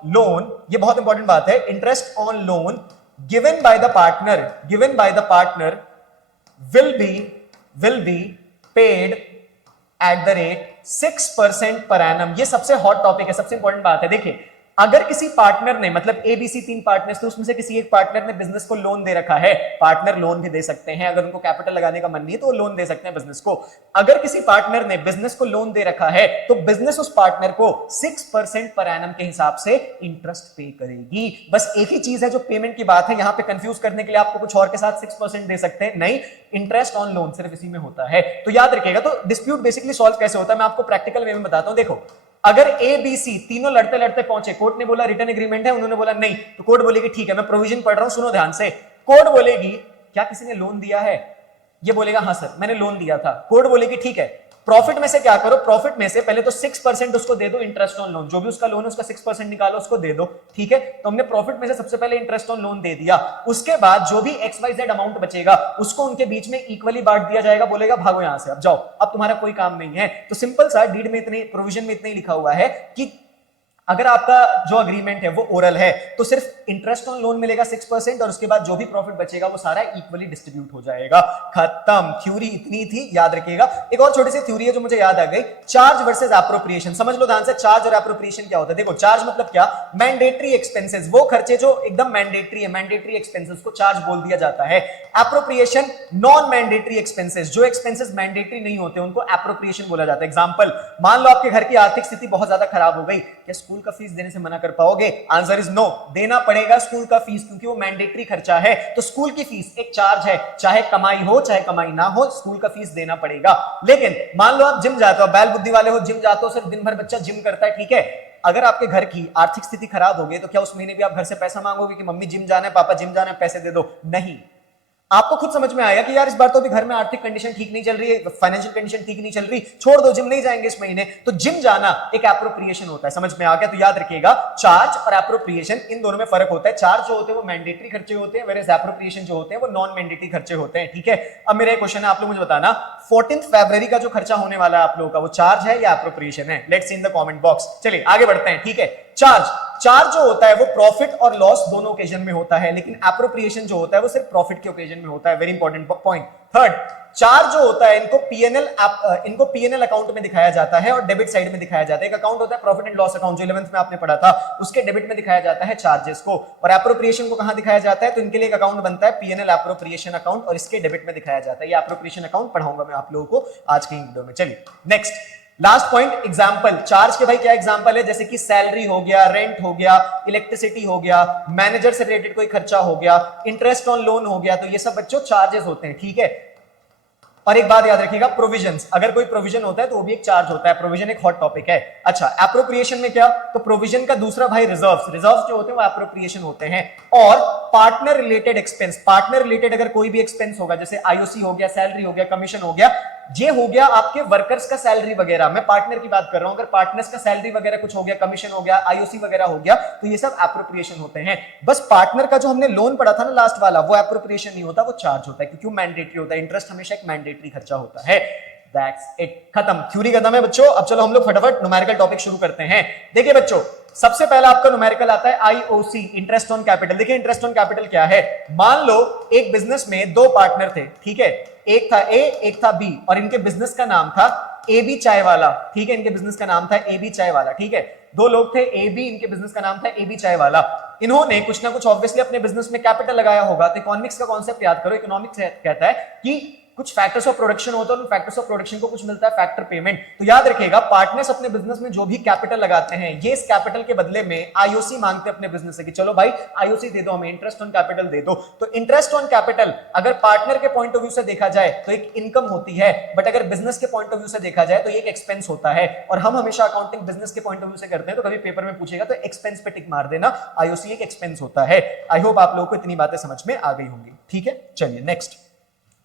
लोन, ये बहुत इंपॉर्टेंट बात है। Interest on loan given by the partner will be paid at the rate 6% per annum. ये सबसे हॉट टॉपिक है, सबसे इंपॉर्टेंट बात है। देखिए अगर किसी पार्टनर ने, मतलब एबीसी 3 पार्टनर्स थे, उसमें से किसी एक पार्टनर ने बिजनेस को लोन दे रखा है, पार्टनर लोन भी दे सकते हैं, अगर उनको कैपिटल लगाने का मन नहीं है तो वो लोन दे सकते हैं बिजनेस को। अगर किसी पार्टनर ने बिजनेस को लोन दे रखा है तो बिजनेस उस पार्टनर को 6% पर एनम के हिसाब से इंटरेस्ट पे करेगी। बस एक ही चीज है जो पेमेंट की बात है, यहां पे कंफ्यूज करने के लिए आपको कुछ और के साथ 6% दे सकते हैं, नहीं, इंटरेस्ट ऑन लोन सिर्फ इसी में होता है। तो याद रखिएगा। तो डिस्प्यूट बेसिकली सॉल्व कैसे होता है मैं आपको प्रैक्टिकल वे में बताता हूं। देखो अगर ए बी सी तीनों लड़ते लड़ते पहुंचे, कोर्ट ने बोला रिटर्न एग्रीमेंट है, उन्होंने बोला नहीं, तो कोर्ट बोलेगी ठीक है मैं प्रोविजन पढ़ रहा हूं, सुनो ध्यान से। कोर्ट बोलेगी क्या किसी ने लोन दिया है, ये बोलेगा हाँ सर मैंने लोन दिया था। कोर्ट बोलेगी ठीक है, प्रॉफिट में से क्या करो, प्रॉफिट में से पहले तो 6% उसको दे दो इंटरेस्ट ऑन लोन, जो भी उसका लोन है उसका 6% निकालो उसको दे दो, ठीक है। तो हमने प्रॉफिट में से सबसे पहले इंटरेस्ट ऑन लोन दे दिया, उसके बाद जो भी XYZ अमाउंट बचेगा उसको उनके बीच में इक्वली बांट दिया जाएगा, बोलेगा भागो यहां से, अब जाओ, अब तुम्हारा कोई काम नहीं है। तो सिंपल सा डीड में इतने, प्रोविजन में इतने लिखा हुआ है कि अगर आपका जो अग्रीमेंट है वो ओरल है तो सिर्फ इंटरेस्ट ऑन लोन मिलेगा 6% और उसके बाद जो भी प्रॉफिट बचेगा वो सारा इक्वली डिस्ट्रीब्यूट हो जाएगा। खत्म, थ्योरी इतनी थी, याद रखिएगा। एक और छोटी सी थ्योरी है जो मुझे याद आ गई, चार्ज वर्सेस एप्रोप्रिएशन। समझ लो ध्यान से, चार्ज और एप्रोप्रिएशन क्या होता है। देखो चार्ज मतलब क्या, मैंडेटरी एक्सपेंसेस, वो खर्चे जो एकदम मैंडेटरी है, मैंडेटरी एक्सपेंसेस को चार्ज बोल दिया जाता है। एप्रोप्रिएशन नॉन मैंडेटरी एक्सपेंसेस, जो एक्सपेंसेस मैंडेटरी नहीं होते उनको एप्रोप्रिएशन बोला जाता है। एग्जांपल, मान लो आपके घर की आर्थिक स्थिति बहुत ज्यादा खराब हो गई, क्या स्कूल का फीस देने से मना कर पाओगे? आंसर इज नो, देना पड़ेगा स्कूल का फीस, क्योंकि वो मैंडेटरी खर्चा है। तो स्कूल की फीस एक चार्ज है, चाहे कमाई हो चाहे कमाई ना हो, स्कूल का फीस देना पड़ेगा। लेकिन मान लो आप जिम जाते हो, बैल बुद्धि वाले हो, जिम जाते हो, सिर्फ दिन भर बच्चा जिम करता है, ठीक है। अगर आपके घर की आर्थिक स्थिति खराब हो गई तो क्या उस महीने भी आप घर से पैसा मांगोगे कि मम्मी जिम जाना है, पापा जिम जाना है, पैसे दे दो? नहीं। आपको खुद समझ में आएगा कि यार इस बार तो अभी घर में आर्थिक कंडीशन ठीक नहीं चल रही है, फाइनेंशियल कंडीशन ठीक नहीं चल रही, छोड़ दो, जिम नहीं जाएंगे इस महीने। तो जिम जाना एक एप्रोप्रिएशन होता है, समझ में आ गया? तो याद रखिएगा, चार्ज और एप्रोप्रिएशन इन दोनों में फर्क होता है। चार्ज जो होते हैं वो मैंडेटरी खर्चे होते हैं, वेयरएज एप्रोप्रिएशन जो होते हैं वो नॉन मैंडेटरी खर्चे होते हैं, ठीक है। अब मेरा एक क्वेश्चन है, आप लोग मुझे बताना, 14 फरवरी का जो खर्चा होने वाला है आप लोगों का, वो चार्ज है या एप्रोप्रिएशन है? Let's see in the comment box. चलिए आगे बढ़ते हैं, ठीक है। चार्ज जो होता है वो प्रॉफिट और लॉस दोनों ओकेजन में होता है, लेकिन एप्रोप्रिएशन जो होता है वो सिर्फ प्रॉफिट के ओकेजन में होता है। Very important point. Third, charge जो होता है इनको पीएनएल अकाउंट में दिखाया जाता है और डेबिट साइड में दिखाया जाता है। एक अकाउंट होता है प्रॉफिट एंड लॉस अकाउंट, जो 11th में आपने पढ़ा था, उसके डेबिट में दिखाया जाता है चार्जेस को। और एप्रोप्रिएशन को कहां दिखाया जाता है? तो इनके लिए एक अकाउंट बनता है पीएनएल एप्रोप्रिएशन अकाउंट, और इसके डेबिट में दिखाया जाता है। ये एप्रोप्रिएशन अकाउंट पढ़ाऊंगा मैं आप लोगों को आज की वीडियो में। चलिए next, last point, example. Charge के भाई क्या एग्जांपल है? जैसे कि सैलरी हो गया, रेंट हो गया, इलेक्ट्रिसिटी हो गया, मैनेजर से रिलेटेड कोई खर्चा हो गया, इंटरेस्ट ऑन लोन हो गया, तो ये सब बच्चों चार्जेस होते हैं, ठीक है। और एक बात याद रखिएगा, प्रोविजंस, अगर कोई प्रोविजन होता है तो वो भी एक चार्ज होता है। प्रोविजन एक हॉट टॉपिक है। अच्छा, एप्रोप्रिएशन में क्या? तो प्रोविजन का दूसरा भाई रिजर्व्स जो होते हैं वो एप्रोप्रिएशन होते हैं। और partner related expense, partner related अगर कोई भी एक्सपेंस होगा, जैसे आईओसी हो गया, सैलरी हो गया, कमीशन हो गया, ये हो गया आपके वर्कर्स का सैलरी वगैरह, मैं पार्टनर की बात कर रहा हूं, अगर पार्टनर्स का सैलरी वगैरह कुछ हो गया, कमीशन हो गया, आईओसी वगैरह हो गया, तो ये सब एप्रोप्रिएशन होते हैं। बस पार्टनर का जो हमने लोन पढ़ा था ना लास्ट वाला, वो एप्रोप्रिएशन नहीं होता, वो चार्ज होता है, क्योंकि वो मैंडेटरी होता है। इंटरेस्ट हमेशा एक मैंडेटरी खर्चा होता है। दैट्स इट, खत्म, थ्योरी खत्म है बच्चों। अब चलो हम लोग फटाफट न्यूमेरिकल टॉपिक शुरू करते हैं। देखिए बच्चों, सबसे पहला आपका न्यूमेरिकल आता है आईओसी, इंटरेस्ट ऑन कैपिटल। देखिए इंटरेस्ट ऑन कैपिटल क्या है। मान लो एक बिजनेस में दो पार्टनर थे, ठीक है, एक था ए, एक था बी, और इनके बिजनेस का नाम था ए बी चाय वाला, ठीक है, इनके बिजनेस का नाम था ए बी चाय वाला, ठीक है। दो लोग थे ए बी, इनके बिजनेस का नाम था ए बी चाय वाला। इन्होंने कुछ ना कुछ ऑब्वियसली अपने बिजनेस में कैपिटल लगाया होगा। तो इकोनॉमिक्स का कॉन्सेप्ट याद करो। इकोनॉमिक्स कहता है कि कुछ फैक्टर्स ऑफ प्रोडक्शन होते हैं, उन फैक्टर्स ऑफ प्रोडक्शन को कुछ मिलता है फैक्टर पेमेंट। तो याद रखिएगा, पार्टनर्स अपने बिजनेस में जो भी कैपिटल लगाते हैं, ये इस कैपिटल के बदले में आईओसी मांगते हैं अपने बिजनेस से कि चलो भाई आईओसी दे दो हमें, इंटरेस्ट ऑन कैपिटल दे दो। तो इंटरेस्ट ऑन कैपिटल अगर पार्टनर के पॉइंट ऑफ व्यू से देखा जाए तो एक इनकम होती है, बट अगर बिजनेस के पॉइंट ऑफ व्यू से देखा जाए तो ये एक एक्सपेंस होता है। और हम हमेशा अकाउंटिंग बिजनेस के पॉइंट ऑफ व्यू से करते हैं, तो कभी पेपर में पूछेगा तो एक्सपेंस पे टिक मार देना, आईओसी एक एक्सपेंस होता है। आई होप आप लोगों को इतनी बातें समझ में आ गई होंगी, ठीक है। चलिए नेक्स्ट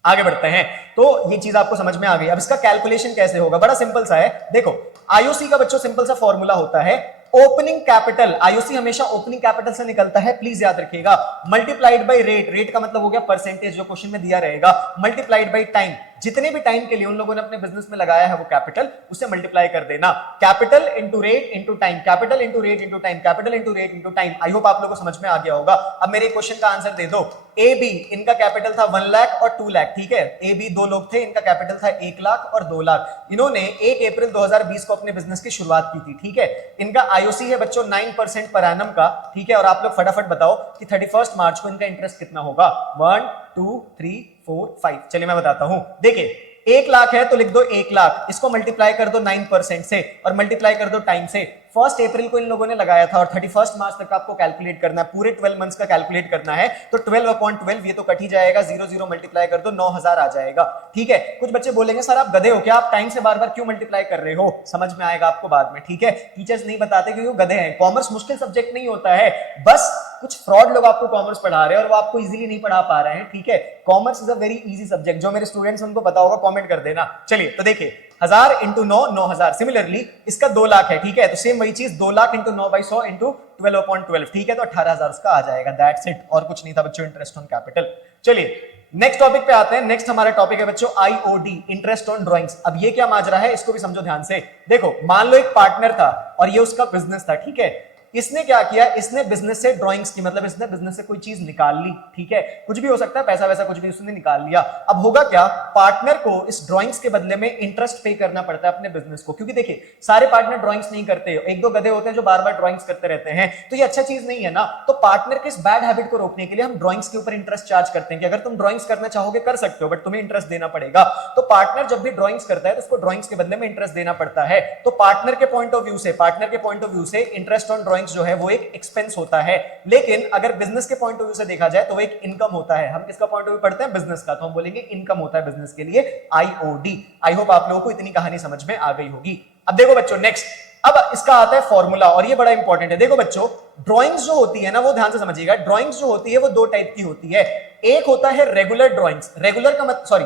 आगे बढ़ते हैं। तो ये चीज आपको समझ में आ गई। अब इसका कैलकुलेशन कैसे होगा, बड़ा सिंपल सा है। देखो आईओसी का बच्चों सिंपल सा फॉर्मूला होता है ओपनिंग कैपिटल। आईओसी हमेशा ओपनिंग कैपिटल से निकलता है, प्लीज याद रखिएगा, मल्टीप्लाइड बाय रेट। रेट का मतलब हो गया परसेंटेज, जो क्वेश्चन में दिया रहेगा, मल्टीप्लाइड बाय टाइम। जितने भी टाइम के लिए उन लोगों ने अपने बिजनेस में लगाया है वो कैपिटल, उसे मल्टीप्लाई कर देना। Capital into rate into time, capital into rate into time, capital into rate into time. I hope आप लोगों को समझ में आ गया होगा। अब मेरे क्वेश्चन का आंसर दे दो। ए बी, इनका कैपिटल था 1 लाख और 2 लाख, ठीक है। ए बी दो लोग थे, इनका कैपिटल था 1 लाख और 2 लाख। इन्होंने 1 अप्रैल 2020 को अपने बिजनेस की शुरुआत की थी, ठीक है। इनका आईओसी है बच्चों 9% पर एनम का, ठीक है। और आप लोग फटाफट बताओ कि 31 मार्च को इनका इंटरेस्ट कितना होगा। 1 2 3 4 5, चलिए मैं बताता हूं। देखिए 1 लाख है तो लिख दो 1 लाख, इसको मल्टीप्लाई कर दो 9% से और मल्टीप्लाई कर दो टाइम से। 1 अप्रैल को इन लोगों ने लगाया था और 31 मार्च तक आपको कैलकुलेट करना है, पूरे 12 मंथ्स का कैलकुलेट करना है। तो 12/12 ये तो कट ही जाएगा, 0 0 मल्टीप्लाई कर दो 9000 आ जाएगा, ठीक है। कुछ बच्चे बोलेंगे सर आप गधे हो क्या, आप टाइम से बार बार क्यों मल्टीप्लाई कर रहे हो, समझ में आएगा आपको बाद में, ठीक है। टीचर्स नहीं बताते क्योंकि वो गधे हैं। कॉमर्स मुश्किल सब्जेक्ट नहीं होता है, बस कुछ फ्रॉड लोग आपको कॉमर्स पढ़ा रहे हैं और वो आपको इजीली नहीं पढ़ा पा रहे हैं, ठीक है। Commerce is a very easy subject. जो मेरे स्टूडेंट्स उनको पता होगा कमेंट कर देना। चलिए तो देखिए 1000 इंटू 9 9000। सिमिलरली इसका 2 लाख है, ठीक है, तो सेम वही चीज 2 लाख इंटू 9/100 इंटू 12/12, ठीक है, तो 18,000 उसका आ जाएगा। दैट्स इट, और कुछ नहीं था बच्चों इंटरेस्ट ऑन कैपिटल। चलिए नेक्स्ट टॉपिक पे आते हैं। नेक्स्ट हमारा टॉपिक है बच्चों आईओडी, इंटरेस्ट ऑन ड्राइंग्स। अब ये क्या माजरा है इसको भी समझो ध्यान से। देखो मान लो एक पार्टनर था और ये उसका बिजनेस था, ठीक है। इसने क्या किया, इसने बिजनेस से ड्राइंग्स की, मतलब इसने बिजनेस से कोई चीज निकाल ली, ठीक है, कुछ भी हो सकता है, पैसा वैसा कुछ भी उसने निकाल लिया। अब होगा क्या, पार्टनर को इस ड्राइंग्स के बदले में इंटरेस्ट पे करना पड़ता है अपने बिजनेस को, क्योंकि देखिए सारे पार्टनर ड्राइंग्स नहीं करते, एक दो गधे होते हैं जो बार बार ड्राइंग्स करते रहते हैं, तो ये अच्छा चीज नहीं है ना। तो पार्टनर के इस बैड हैबिट को रोकने के लिए हम ड्राइंग्स के ऊपर इंटरेस्ट चार्ज करते हैं कि अगर तुम ड्राइंग्स करना चाहोगे कर सकते हो, बट तुम्हें इंटरेस्ट देना पड़ेगा। तो पार्टनर जब भी ड्राइंग्स करता है तो उसको ड्राइंग्स के बदले में इंटरेस्ट देना पड़ता है। तो पार्टनर के पॉइंट ऑफ व्यू से इंटरेस्ट ऑन ड्राइंग्स जो है वो एक एक्सपेंस होता है। लेकिन अगर बिजनेस के पॉइंट ऑफ व्यू से देखा जाए तो वो एक इनकम होता है। हम किसका पॉइंट ऑफ व्यू पढ़ते हैं, बिजनेस का, तो हम बोलेंगे इनकम होता है बिजनेस के लिए आईओडी। आई होप आप लोगों को इतनी कहानी समझ में आ गई होगी। अब देखो बच्चों नेक्स्ट, अब इसका आता है फॉर्मूला और ये बड़ा इंपॉर्टेंट है। देखो बच्चों ड्राइंग्स जो होती है ना, वो ध्यान से समझिएगा, ड्राइंग्स जो होती है वो दो टाइप की होती है। एक होता है रेगुलर ड्राइंग्स, रेगुलर का मतलब सॉरी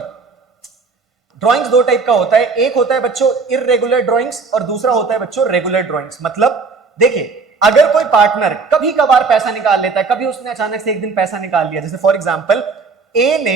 ड्राइंग्स दो टाइप का होता है। एक होता है बच्चों इररेगुलर ड्राइंग्स और दूसरा होता है बच्चों रेगुलर ड्राइंग्स। मतलब देखिए अगर कोई पार्टनर कभी कभार पैसा निकाल लेता है, कभी उसने अचानक से एक दिन पैसा निकाल लिया, जैसे फॉर एग्जांपल ए ने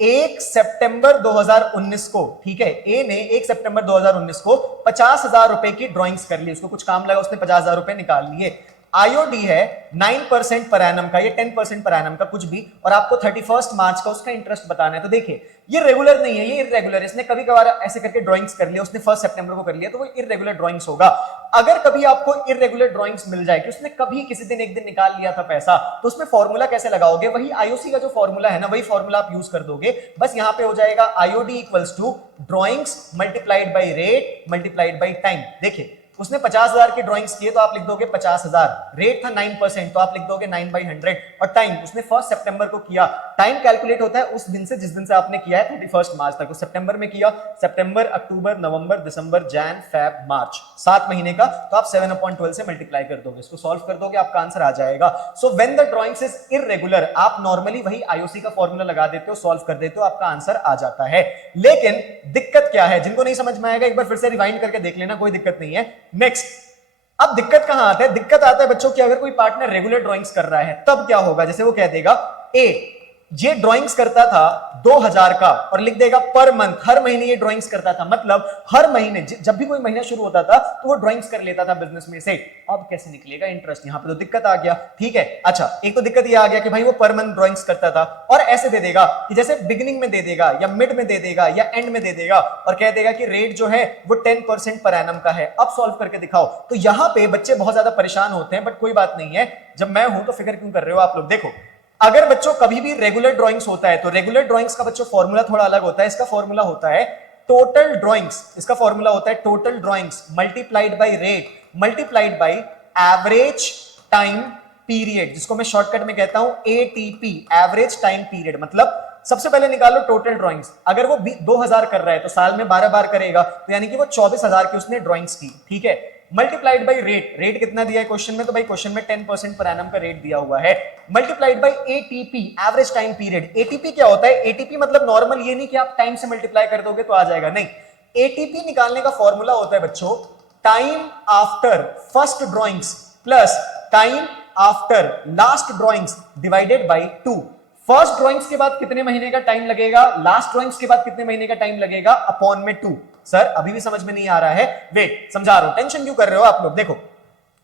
1 सितंबर 2019 को, ठीक है, ए ने 1 सितंबर 2019 को 50,000 रुपए की ड्राइंग्स कर ली, उसको कुछ काम लगा, उसने 50,000 रुपए निकाल लिए। आईओडी है 9% पर एनम का, ये 10% पर एनम का कुछ भी, और आपको 31 मार्च का उसका इंटरेस्ट बताना है। तो देखिए ये रेगुलर नहीं है, ये इररेगुलर, इसने कभी कभार ऐसे करके ड्राइंग्स कर लिया, उसने 1 सितंबर को कर लिया, तो वो इररेगुलर ड्राइंग्स होगा। अगर कभी आपको इररेगुलर ड्राइंग्स मिल जाए कि उसने कभी किसी दिन एक दिन निकाल लिया था पैसा, तो उसमें फॉर्मूला कैसे लगाओगे, वही आईओसी का जो फॉर्मूला है ना, वही फॉर्मूला आप यूज कर दोगे। बस यहां पे हो जाएगा IOD equals to drawings multiplied by rate multiplied by time. देखिए उसने 50,000 की ड्राइंग्स किए तो आप लिख दोगे 50,000। रेट था 9% तो आप लिख दोगे 9/100। और टाइम उसने 1 सितंबर को किया। टाइम कैलकुलेट होता है उस दिन से जिस दिन से आपने किया है 31 मार्च तक। सितंबर में किया, सितंबर, अक्टूबर, नवंबर, दिसंबर, जैन, फेब, मार्च, 7 महीने का, तो आप 7/12 से मल्टीप्लाई कर दोगे, इसको सॉल्व कर दोगे, आपका आंसर आ जाएगा। So when the drawings is irregular, आप नॉर्मली वही आईओसी का फॉर्मूला लगा देते हो, सॉल्व कर देते हो, आपका आंसर आ जाता है। लेकिन दिक्कत क्या है, जिनको नहीं समझ में आएगा एक बार फिर से रिवाइंड करके देख लेना, कोई दिक्कत नहीं है। नेक्स्ट, अब दिक्कत कहां आता है? दिक्कत आता है बच्चों कि अगर कोई पार्टनर रेगुलर ड्राइंग्स कर रहा है तब क्या होगा। जैसे वो कह देगा ए ये ड्राइंग्स करता था 2000 का और लिख देगा पर मंथ, हर महीने ये ड्राइंग्स करता था, मतलब हर महीने जब भी कोई महीना शुरू होता था तो वो ड्राइंग्स कर लेता था बिजनेस में से। अब कैसे निकलेगा इंटरेस्ट? यहां पे तो दिक्कत आ गया। ठीक है, अच्छा एक तो दिक्कत ये आ गया कि भाई वो पर मंथ ड्राइंग्स करता था, और ऐसे दे देगा कि जैसे बिगिनिंग में दे देगा या मिड में दे देगा या एंड में दे देगा और कह देगा कि रेट जो है वो 10% पर एनम का है। अब सॉल्व करके दिखाओ। तो यहां पे बच्चे बहुत ज्यादा परेशान होते हैं, बट कोई बात नहीं है, जब मैं हूं तो फिक्र क्यों कर रहे हो आप लोग। देखो, अगर बच्चों कभी भी रेगुलर ड्राइंग्स होता है तो रेगुलर ड्राइंग्स का बच्चों फॉर्मूला थोड़ा अलग होता है। इसका फॉर्मूला होता है टोटल ड्राइंग्स, इसका फॉर्मूला होता है total drawings multiplied by rate multiplied by average time period, जिसको मैं शॉर्टकट में कहता हूं एटीपी, एवरेज टाइम पीरियड। मतलब सबसे पहले निकालो टोटल ड्राइंग्स। अगर वो 2000 कर रहा है तो साल में 12 बार करेगा, तो यानी कि वो 24,000 की उसने ड्राइंग्स की। ठीक है, मल्टीप्लाइड बाई रेट, रेट कितना दिया है क्वेश्चन में? तो भाई क्वेश्चन में 10% पर एनम का रेट दिया हुआ है। Multiplied by ATP, average time period. ATP क्या होता है? एटीपी मतलब नॉर्मल, ये नहीं कि आप टाइम से मल्टीप्लाई कर दोगे तो आ जाएगा, नहीं। एटीपी निकालने का फॉर्मूला होता है बच्चों time after first drawings plus time after last drawings divided by 2। First drawings के बाद कितने महीने का टाइम लगेगा, लास्ट ड्राइंग्स के बाद कितने महीने का टाइम लगेगा, अपॉन में 2। सर अभी भी समझ में नहीं आ रहा है, वेट समझा रहा हूं, टेंशन क्यों कर रहे हो आप लोग। देखो,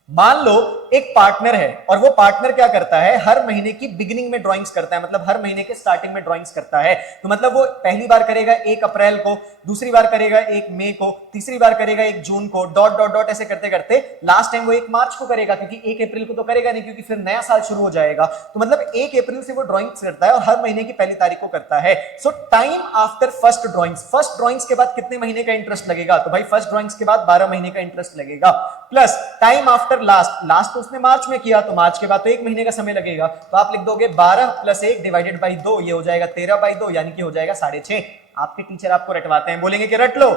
मान लो एक पार्टनर है और वो पार्टनर क्या करता है, हर महीने की बिगिनिंग में ड्राइंग्स करता है, मतलब हर महीने के स्टार्टिंग में ड्राइंग्स करता है। तो मतलब वो पहली बार करेगा 1 अप्रैल को, दूसरी बार करेगा 1 मई को, तीसरी बार करेगा 1 जून को, डॉट डॉट डॉट ऐसे करते करते लास्ट टाइम वो 1 मार्च को करेगा, क्योंकि 1 अप्रैल को तो करेगा नहीं, क्योंकि फिर नया साल शुरू हो जाएगा। तो मतलब 1 अप्रैल से वो ड्राइंग्स करता है और हर महीने की पहली तारीख को करता है। सो time after first drawings, first drawings के बाद कितने महीने का इंटरेस्ट लगेगा? तो भाई फर्स्ट ड्राइंग्स के बाद 12 महीने का इंटरेस्ट लगेगा, plus time after last, last तो उसने मार्च में किया तो मार्च के बाद तो 1 महीने का समय लगेगा। तो आप लिख दोगे 12 + 1 डिवाइडेड बाई 2, ये हो जाएगा 13/2, यानी कि हो जाएगा 6.5। आपके टीचर आपको रटवाते हैं, बोलेंगे कि रट लो,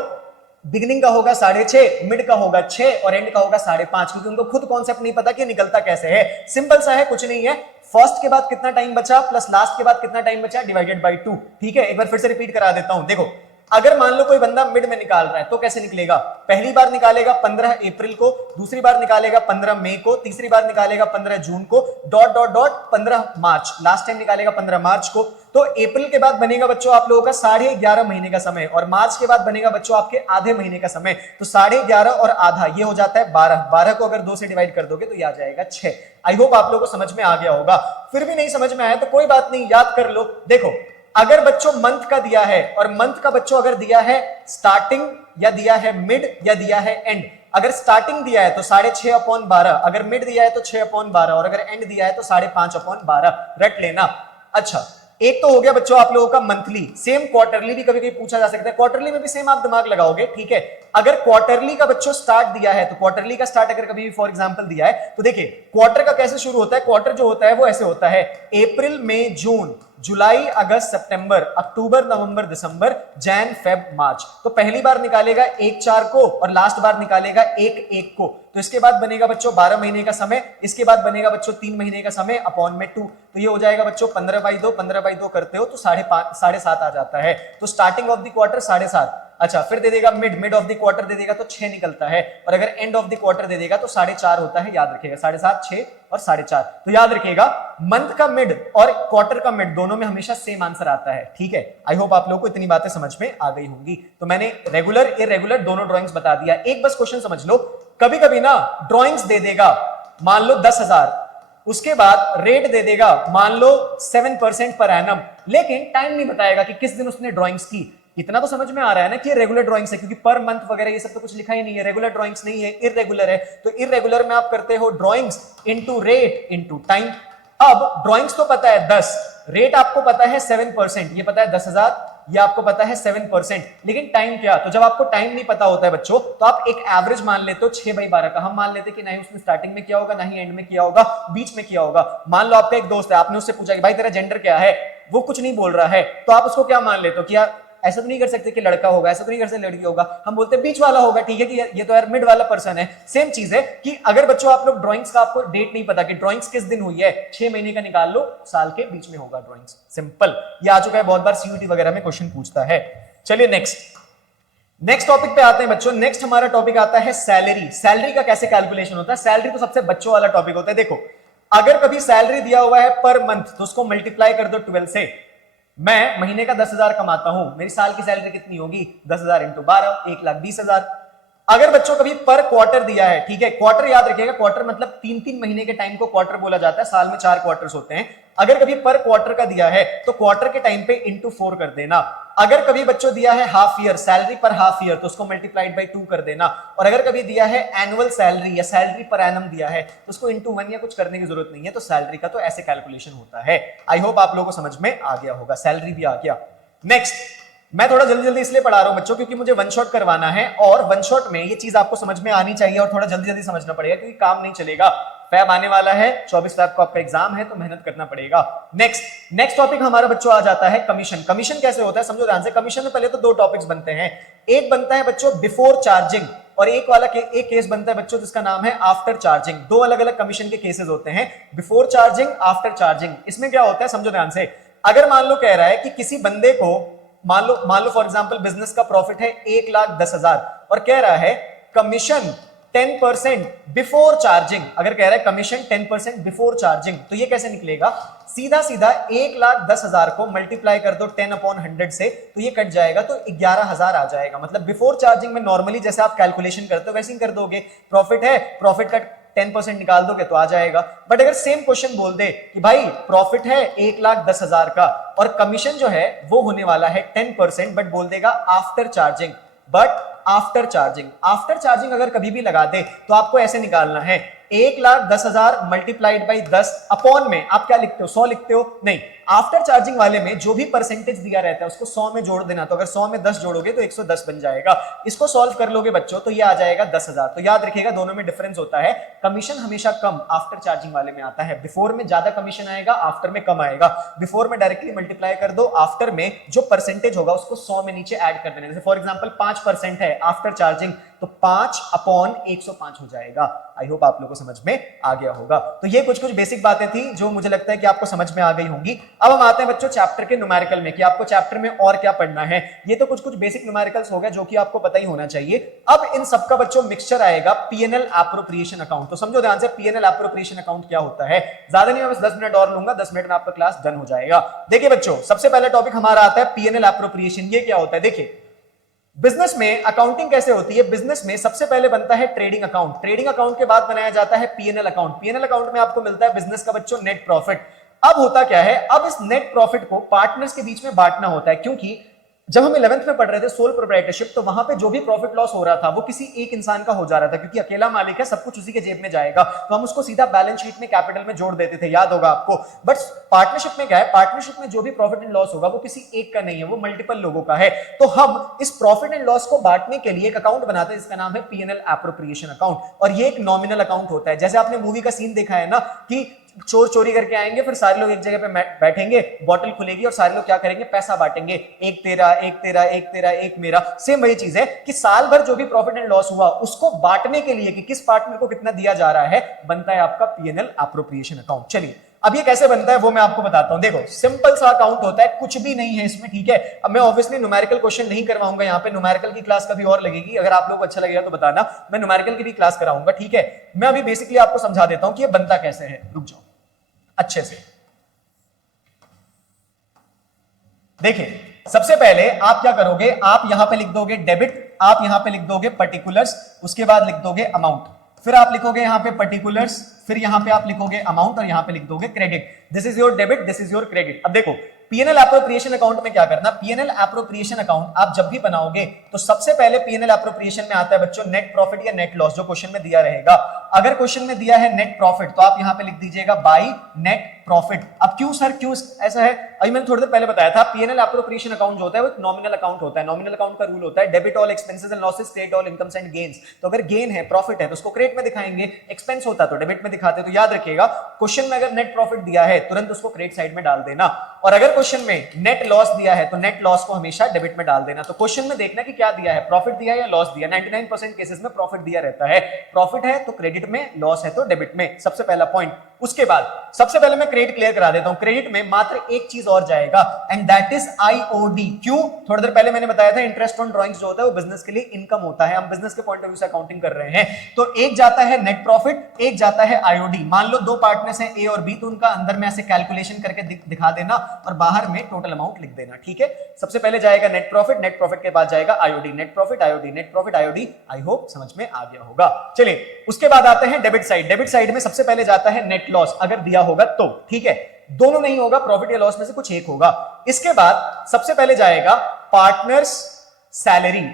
बिगिनिंग का होगा 6.5, मिड का होगा 6 और एंड का होगा 5.5, क्योंकि उनको खुद कॉन्सेप्ट नहीं पता कि निकलता कैसे है। सिंपल सा है, कुछ नहीं है, फर्स्ट के बाद कितना टाइम बचा प्लस लास्ट के बाद कितना टाइम बचा डिवाइडेड बाई 2। ठीक है, एक बार फिर से रिपीट करा देता हूं। देखो, अगर मान लो कोई बंदा मिड में निकाल रहा है तो कैसे निकलेगा? पहली बार निकालेगा 15 अप्रैल को, दूसरी बार निकालेगा 15 मई को, तीसरी बार निकालेगा 15 जून को, डॉट डॉट डॉट 15 मार्च, लास्ट टाइम निकालेगा 15 मार्च को। तो अप्रैल के बाद बनेगा बच्चों आप लोगों का 11.5 महीने का समय, और मार्च के बाद बनेगा बच्चों आपके आधे महीने का समय। तो 11.5 और आधा ये हो जाता है 12, 12 को अगर 2 से डिवाइड कर दोगे तो ये आ जाएगा 6। आई होप आप लोगों को समझ में आ गया होगा। फिर भी नहीं समझ में आया तो कोई बात नहीं, याद कर लो। देखो, अगर बच्चों मंथ का दिया है और मंथ का बच्चों अगर दिया है स्टार्टिंग या दिया है मिड या दिया है एंड, अगर स्टार्टिंग दिया है तो 6.5/12, अगर मिड दिया है तो 6/12 और अगर एंड दिया है तो 5.5/12, रट लेना। अच्छा, एक तो हो गया बच्चों आप लोगों का मंथली। सेम क्वार्टरली भी कभी कभी पूछा जा सकता है, क्वार्टरली में भी सेम आप दिमाग लगाओगे। ठीक है, अगर क्वार्टरली का बच्चों स्टार्ट दिया है तो क्वार्टरली का स्टार्ट अगर कभी भी फॉर एग्जांपल दिया है तो देखिए क्वार्टर का कैसे शुरू होता है। क्वार्टर जो होता है वो ऐसे होता है, अप्रैल मई जून, जुलाई अगस्त सितंबर, अक्टूबर नवंबर दिसंबर, जैन फेब मार्च। तो पहली बार निकालेगा 1/4 को और लास्ट बार निकालेगा 1/1 को। तो इसके बाद बनेगा बच्चों 12 महीने का समय, इसके बाद बनेगा बच्चों 3 महीने का समय अपॉन में 2। तो ये हो जाएगा बच्चों 15/2, 15/2 करते हो तो 7.5 आ जाता है। तो स्टार्टिंग ऑफ द क्वार्टर 7.5। अच्छा, फिर दे देगा मिड ऑफ द क्वार्टर दे देगा तो 6 निकलता है, और अगर एंड ऑफ द क्वार्टर दे देगा तो 4.5 होता है। याद रखिएगा, 7.5, 6 और 4.5। तो याद रखिएगा, मंथ का मिड और क्वार्टर का मिड दोनों में हमेशा सेम आंसर आता है। ठीक है, आई होप आप लोगों को इतनी बातें समझ में आ गई होंगी। तो मैंने रेगुलर इररेगुलर दोनों ड्राइंग्स बता दिया। एक बस क्वेश्चन समझ लो, कभी कभी ना ड्राइंग्स दे देगा मान लो 10,000, उसके बाद रेट दे देगा मान लो 7% पर एनम, लेकिन टाइम नहीं बताएगा कि किस दिन उसने ड्राइंग्स की। इतना तो समझ में आ रहा है ना कि रेगुलर ड्राइंग्स है, क्योंकि पर मंथ वगैरह ये सब तो कुछ लिखा ही नहीं है। रेगुलर ड्राइंग्स नहीं है, इररेगुलर है। तो इररेगुलर में आप करते हो drawings into rate into time. अब ड्राइंग्स तो पता है 10, रेट आपको पता है 7%, ये पता है 10,000, ये आपको पता है 7%, लेकिन टाइम क्या? तो जब आपको टाइम नहीं पता होता है बच्चों, तो आप एक एवरेज मान लेते हो 6/12 का। हम मान लेते कि नहीं उसने स्टार्टिंग में किया होगा, ना ही एंड में किया होगा, बीच में किया होगा। मान लो आपका एक दोस्त है, आपने उससे पूछा कि भाई तेरा जेंडर क्या है, वो कुछ नहीं बोल रहा है, तो आप उसको क्या मान लेते हो कि यार ऐसा तो नहीं कर सकते कि लड़का होगा, ऐसा तो नहीं कर सकते लड़की होगा, हम बोलते हैं बीच वाला होगा, ठीक है कि ये तो यार मिड वाला पर्सन है। सेम चीज है कि अगर बच्चों आप लोग ड्राइंग्स का, आपको डेट नहीं पता कि ड्राइंग्स किस दिन हुई है, 6 महीने का निकाल लो, साल के बीच में होगा ड्राइंग्स। सिंपल, ये आ चुका है, बहुत बार सीयूटी वगैरह में क्वेश्चन पूछता है। चलिए नेक्स्ट टॉपिक पे आते हैं बच्चों। नेक्स्ट हमारा टॉपिक आता है सैलरी। सैलरी का कैसे कैलकुलेशन होता है? सैलरी तो सबसे बच्चों वाला टॉपिक होता है। देखो, अगर कभी सैलरी दिया हुआ है पर मंथ, तो उसको मल्टीप्लाई कर दो 12 से। मैं महीने का 10,000 कमाता हूं, मेरी साल की सैलरी कितनी होगी? 10,000 इंटू 12, 1,20,000। अगर बच्चों कभी पर क्वार्टर दिया है, ठीक है, क्वार्टर याद रखिएगा, क्वार्टर मतलब 3-3 महीने के टाइम को क्वार्टर बोला जाता है, साल में 4 क्वार्टर्स होते हैं। अगर कभी पर क्वार्टर का दिया है तो क्वार्टर के टाइम पे इंटू 4 कर देना। अगर कभी बच्चों दिया है हाफ ईयर, सैलरी पर हाफ ईयर, तो उसको मल्टीप्लाइड बाई 2 कर देना। और अगर कभी दिया है एनुअल सैलरी या सैलरी पर एनम दिया है, तो उसको इंटू 1 या कुछ करने की जरूरत नहीं है। तो सैलरी का तो ऐसे कैलकुलेशन होता है। आई होप आप लोगों को समझ में आ गया होगा, सैलरी भी आ गया। नेक्स्ट, मैं थोड़ा जल्दी जल्दी इसलिए पढ़ा रहा हूं बच्चों क्योंकि मुझे वन शॉट करवाना है, और वन शॉट में ये चीज आपको समझ में आनी चाहिए और थोड़ा जल्दी जल्दी समझना पड़ेगा क्योंकि काम नहीं चलेगा। फैब आने वाला है, 24 फैब को आपका एग्जाम है, तो मेहनत करना पड़ेगा। नेक्स्ट टॉपिक हमारा बच्चों आ जाता है कमीशन। कमीशन कैसे होता है समझो ध्यान से। कमीशन में पहले तो 2 टॉपिक्स बनते हैं। एक बनता है बच्चों बिफोर चार्जिंग, और एक वाला एक केस बनता है बच्चों जिसका नाम है आफ्टर चार्जिंग। 2 अलग अलग कमीशन के केसेस होते हैं, बिफोर चार्जिंग, आफ्टर चार्जिंग। इसमें क्या होता है समझो ध्यान से। अगर मान लो कह रहा है कि किसी बंदे को मान लो फॉर एग्जांपल बिजनेस का प्रॉफिट है 1,10,000 और कह रहा है कमीशन 10% बिफोर चार्जिंग। अगर कह रहा है कमीशन 10% बिफोर चार्जिंग, तो ये कैसे निकलेगा? सीधा सीधा 1,10,000 को मल्टीप्लाई कर दो 10/100 से, तो ये कट जाएगा, तो 11,000 आ जाएगा। मतलब बिफोर चार्जिंग में नॉर्मली जैसे आप कैलकुलेशन करते हो वैसे ही कर दोगे। प्रॉफिट है, प्रॉफिट का 10% निकाल दोगे तो आ जाएगा। बट अगर सेम क्वेश्चन बोल दे कि भाई प्रॉफिट है 1,10,000 का और कमीशन जो है वो होने वाला है 10%, बट बोल देगा आफ्टर चार्जिंग, आफ्टर चार्जिंग अगर कभी भी लगा दे तो आपको ऐसे निकालना है 1,10,000 मल्टीप्लाइड बाई 10 अपॉन में आप क्या लिखते हो? 100 लिखते हो? नहीं, आफ्टर चार्जिंग वाले में जो भी परसेंटेज दिया रहता है उसको 100 में जोड़ देना। तो अगर 100 में 10 जोड़ोगे तो 110 बन जाएगा। इसको सॉल्व कर लोगे बच्चों तो ये आ जाएगा 10,000। तो याद रखिएगा दोनों में डिफरेंस होता है। कमीशन हमेशा कम आफ्टर चार्जिंग वाले में आता है। बिफोर में ज्यादा कमीशन आएगा, आफ्टर में कम आएगा। बिफोर में डायरेक्टली मल्टीप्लाई कर दो, आफ्टर में जो परसेंटेज होगा उसको 100 में नीचे ऐड कर देना। जैसे फॉर एग्जांपल 5% है आफ्टर चार्जिंग, तो 5/105 हो जाएगा। आई होप आप लोगों को समझ में आ गया होगा। तो ये कुछ बेसिक बातें थी जो मुझे लगता है कि आपको समझ में आ गई होंगी। अब हम आते हैं बच्चों चैप्टर के न्यूमेरिकल में कि आपको चैप्टर में और क्या पढ़ना है। ये तो कुछ बेसिक न्यूमेरिकल्स हो गए जो कि आपको पता ही होना चाहिए। अब इन सबका बच्चों मिक्सचर आएगा पीएनएल एप्रोप्रिएशन अकाउंट। तो समझो ध्यान से पीएनएल एप्रोप्रिएशन अकाउंट क्या होता है। ज्यादा नहीं, मैं बस 10 मिनट और लूंगा, 10 मिनट में आपका क्लास डन हो जाएगा। देखिए बच्चों, सबसे पहला टॉपिक हमारा आता है पीएनएल एप्रोप्रिएशन। ये क्या होता है? देखिए बिजनेस में अकाउंटिंग कैसे होती है। बिजनेस में सबसे पहले बनता है ट्रेडिंग अकाउंट, ट्रेडिंग अकाउंट के बाद बनाया जाता है पीएनएल अकाउंट। पीएनएल अकाउंट में आपको मिलता है बिजनेस का बच्चों नेट प्रॉफिट। अब होता क्या है, अब इस नेट प्रॉफिट को पार्टनर्स के बीच में बांटना होता है, क्योंकि जब हम 11th में पढ़ रहे थे सोल प्रोप्राइटरशिप, तो वहां पे जो भी प्रॉफिट लॉस हो रहा था वो किसी एक इंसान का हो जा रहा था, क्योंकि अकेला मालिक है, सब कुछ उसी के जेब में जाएगा, तो हम उसको सीधा बैलेंस शीट में कैपिटल में जोड़ देते थे, याद होगा आपको। बट पार्टनरशिप में क्या है, पार्टनरशिप में जो भी प्रॉफिट एंड लॉस होगा वो किसी एक का नहीं है, वो मल्टीपल लोगों का है। तो हम इस प्रॉफिट एंड लॉस को बांटने के लिए एक अकाउंट बनाते हैं जिसका नाम है पीएनएल एप्रोप्रिएशन अकाउंट, और ये एक नॉमिनल अकाउंट होता है। जैसे आपने मूवी का सीन देखा है ना कि चोर चोरी करके आएंगे, फिर सारे लोग एक जगह पे बैठेंगे, बॉटल खुलेगी और सारे लोग क्या करेंगे, पैसा बांटेंगे, एक तेरा, एक तेरा, एक तेरा, एक मेरा। सेम वही चीज है कि साल भर जो भी प्रॉफिट एंड लॉस हुआ उसको बांटने के लिए कि किस पार्टनर को कितना दिया जा रहा है, बनता है आपका पीएनएल एप्रोप्रिएशन अकाउंट। चलिए अब ये कैसे बनता है वो मैं आपको बताता हूं। देखो सिंपल सा अकाउंट होता है, कुछ भी नहीं है इसमें, ठीक है। अब मैं ऑब्वियसली न्यूमेरिकल क्वेश्चन नहीं करवाऊंगा यहाँ पे, न्यूमेरिकल की क्लास कभी और लगेगी, अगर आप लोग को अच्छा लगेगा तो बताना, मैं न्यूमेरिकल की भी क्लास कराऊंगा, ठीक है। मैं अभी बेसिकली आपको समझा देता हूं कि ये बनता कैसे है। रुक जाओ अच्छे से। देखिए सबसे पहले आप क्या करोगे, आप यहां पे लिख दोगे डेबिट, आप यहां पे लिख दोगे पर्टिकुलर्स, उसके बाद लिख दोगे अमाउंट, फिर आप लिखोगे यहां पे पर्टिकुलर्स, फिर यहां पे आप लिखोगे अमाउंट और यहां पे लिख दोगे credit. This is your debit, this is your credit. अब देखो पीएनएल एप्रोप्रिएशन अकाउंट में क्या करना, पीएनएल एप्रोप्रिएशन अकाउंट आप जब भी बनाओगे तो सबसे पहले पीएनएल एप्रोप्रिएशन में आता है बच्चों नेट प्रॉफिट या नेट लॉस, जो क्वेश्चन में दिया रहेगा। अगर क्वेश्चन में दिया है नेट प्रॉफिट तो आप यहां पे लिख दीजिएगा बाय नेट प्रॉफिट। अब क्यों सर, क्यों ऐसा है? अभी मैंने थोड़ी देर पहले बताया था, पीएनएल एप्रोप्रिएशन अकाउंट जो होता है वो एक नॉमिनल अकाउंट होता है। नॉमिनल अकाउंट का रूल होता है debit all expenses and losses, credit all incomes and gains. तो अगर गेन है, प्रॉफिट है, तो उसको क्रेडिट में दिखाएंगे, एक्सपेंस होता तो डेबिट में दिखाते। तो याद रखिएगा, क्वेश्चन में अगर नेट प्रॉफिट दिया है तुरंत उसको क्रेडिट साइड में डाल देना, और अगर क्वेश्चन में नेट लॉस दिया है तो नेट लॉस को हमेशा डेबिट में डाल देना। तो क्वेश्चन में देखना कि क्या दिया है, प्रॉफिट दिया है या लॉस दिया। 99% केसेस में प्रॉफिट दिया रहता है। प्रॉफिट है तो क्रेडिट में, लॉस है तो डेबिट में, सबसे पहला पॉइंट। उसके बाद सबसे पहले मैं क्रेडिट क्लियर करा देता हूं। क्रेडिट में मात्र एक चीज और जाएगा, एंड दैट इज आईओडी। क्यों? थोड़ी देर पहले मैंने बताया था, इंटरेस्ट ऑन ड्राइंग्स जो होता है वो बिजनेस के लिए इनकम होता है। हम बिजनेस के पॉइंट ऑफ व्यू से अकाउंटिंग कर रहे हैं, तो एक जाता है नेट प्रॉफिट, एक जाता है आईओडी। मान लो दो पार्टनर्स हैं ए और बी, तो उनका अंदर में ऐसे कैलकुलेशन करके दिखा देना और बाहर में टोटल अमाउंट लिख देना, ठीक है। सबसे पहले जाएगा नेट प्रॉफिट, नेट प्रॉफिट के बाद जाएगा IOD, net profit IOD, net profit IOD. I hope समझ में आ गया होगा। चलिए उसके बाद आते हैं डेबिट साइड। डेबिट साइड में सबसे पहले जाता है नेट लॉस, अगर दिया होगा तो, ठीक है। दोनों नहीं होगा, प्रॉफिट या लॉस में से कुछ एक होगा। इसके बाद सबसे पहले जाएगा पार्टनर्स सैलरी।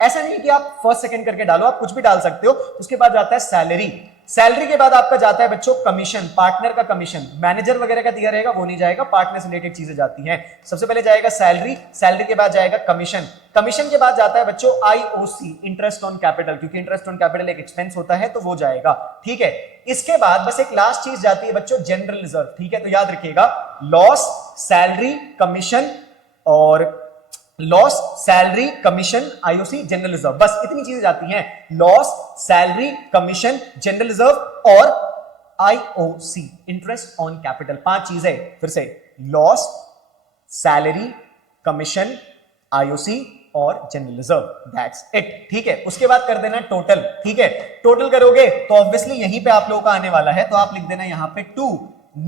ऐसा नहीं कि आप फर्स्ट सेकंड करके डालो, आप कुछ भी डाल सकते हो। उसके बाद जाता है सैलरी। सैलरी के बाद आपका जाता है बच्चों कमीशन, पार्टनर का कमीशन। मैनेजर वगैरह का दिया रहेगा वो नहीं जाएगा, पार्टनर से रिलेटेड चीजें जाती हैं। सबसे पहले जाएगा सैलरी, सैलरी के बाद जाएगा कमीशन, कमीशन के बाद जाता है बच्चों आईओसी, इंटरेस्ट ऑन कैपिटल, क्योंकि इंटरेस्ट ऑन कैपिटल एक एक्सपेंस होता है तो वो जाएगा, ठीक है। इसके बाद बस एक लास्ट चीज जाती है बच्चों, जनरल रिजर्व, ठीक है। तो याद रखिएगा, लॉस, सैलरी, कमीशन, और loss, salary, commission, IOC, general reserve, बस इतनी चीजें जाती हैं। Loss, salary, commission, general reserve और आईओसी, इंटरेस्ट ऑन कैपिटल। 5 चीजें, फिर से, लॉस, सैलरी, कमीशन, आईओसी और जनरल रिजर्व, दैट्स इट, ठीक है। उसके बाद कर देना टोटल, ठीक है। टोटल करोगे तो ऑब्वियसली यहीं पे आप लोगों का आने वाला है, तो आप लिख देना यहां पे 2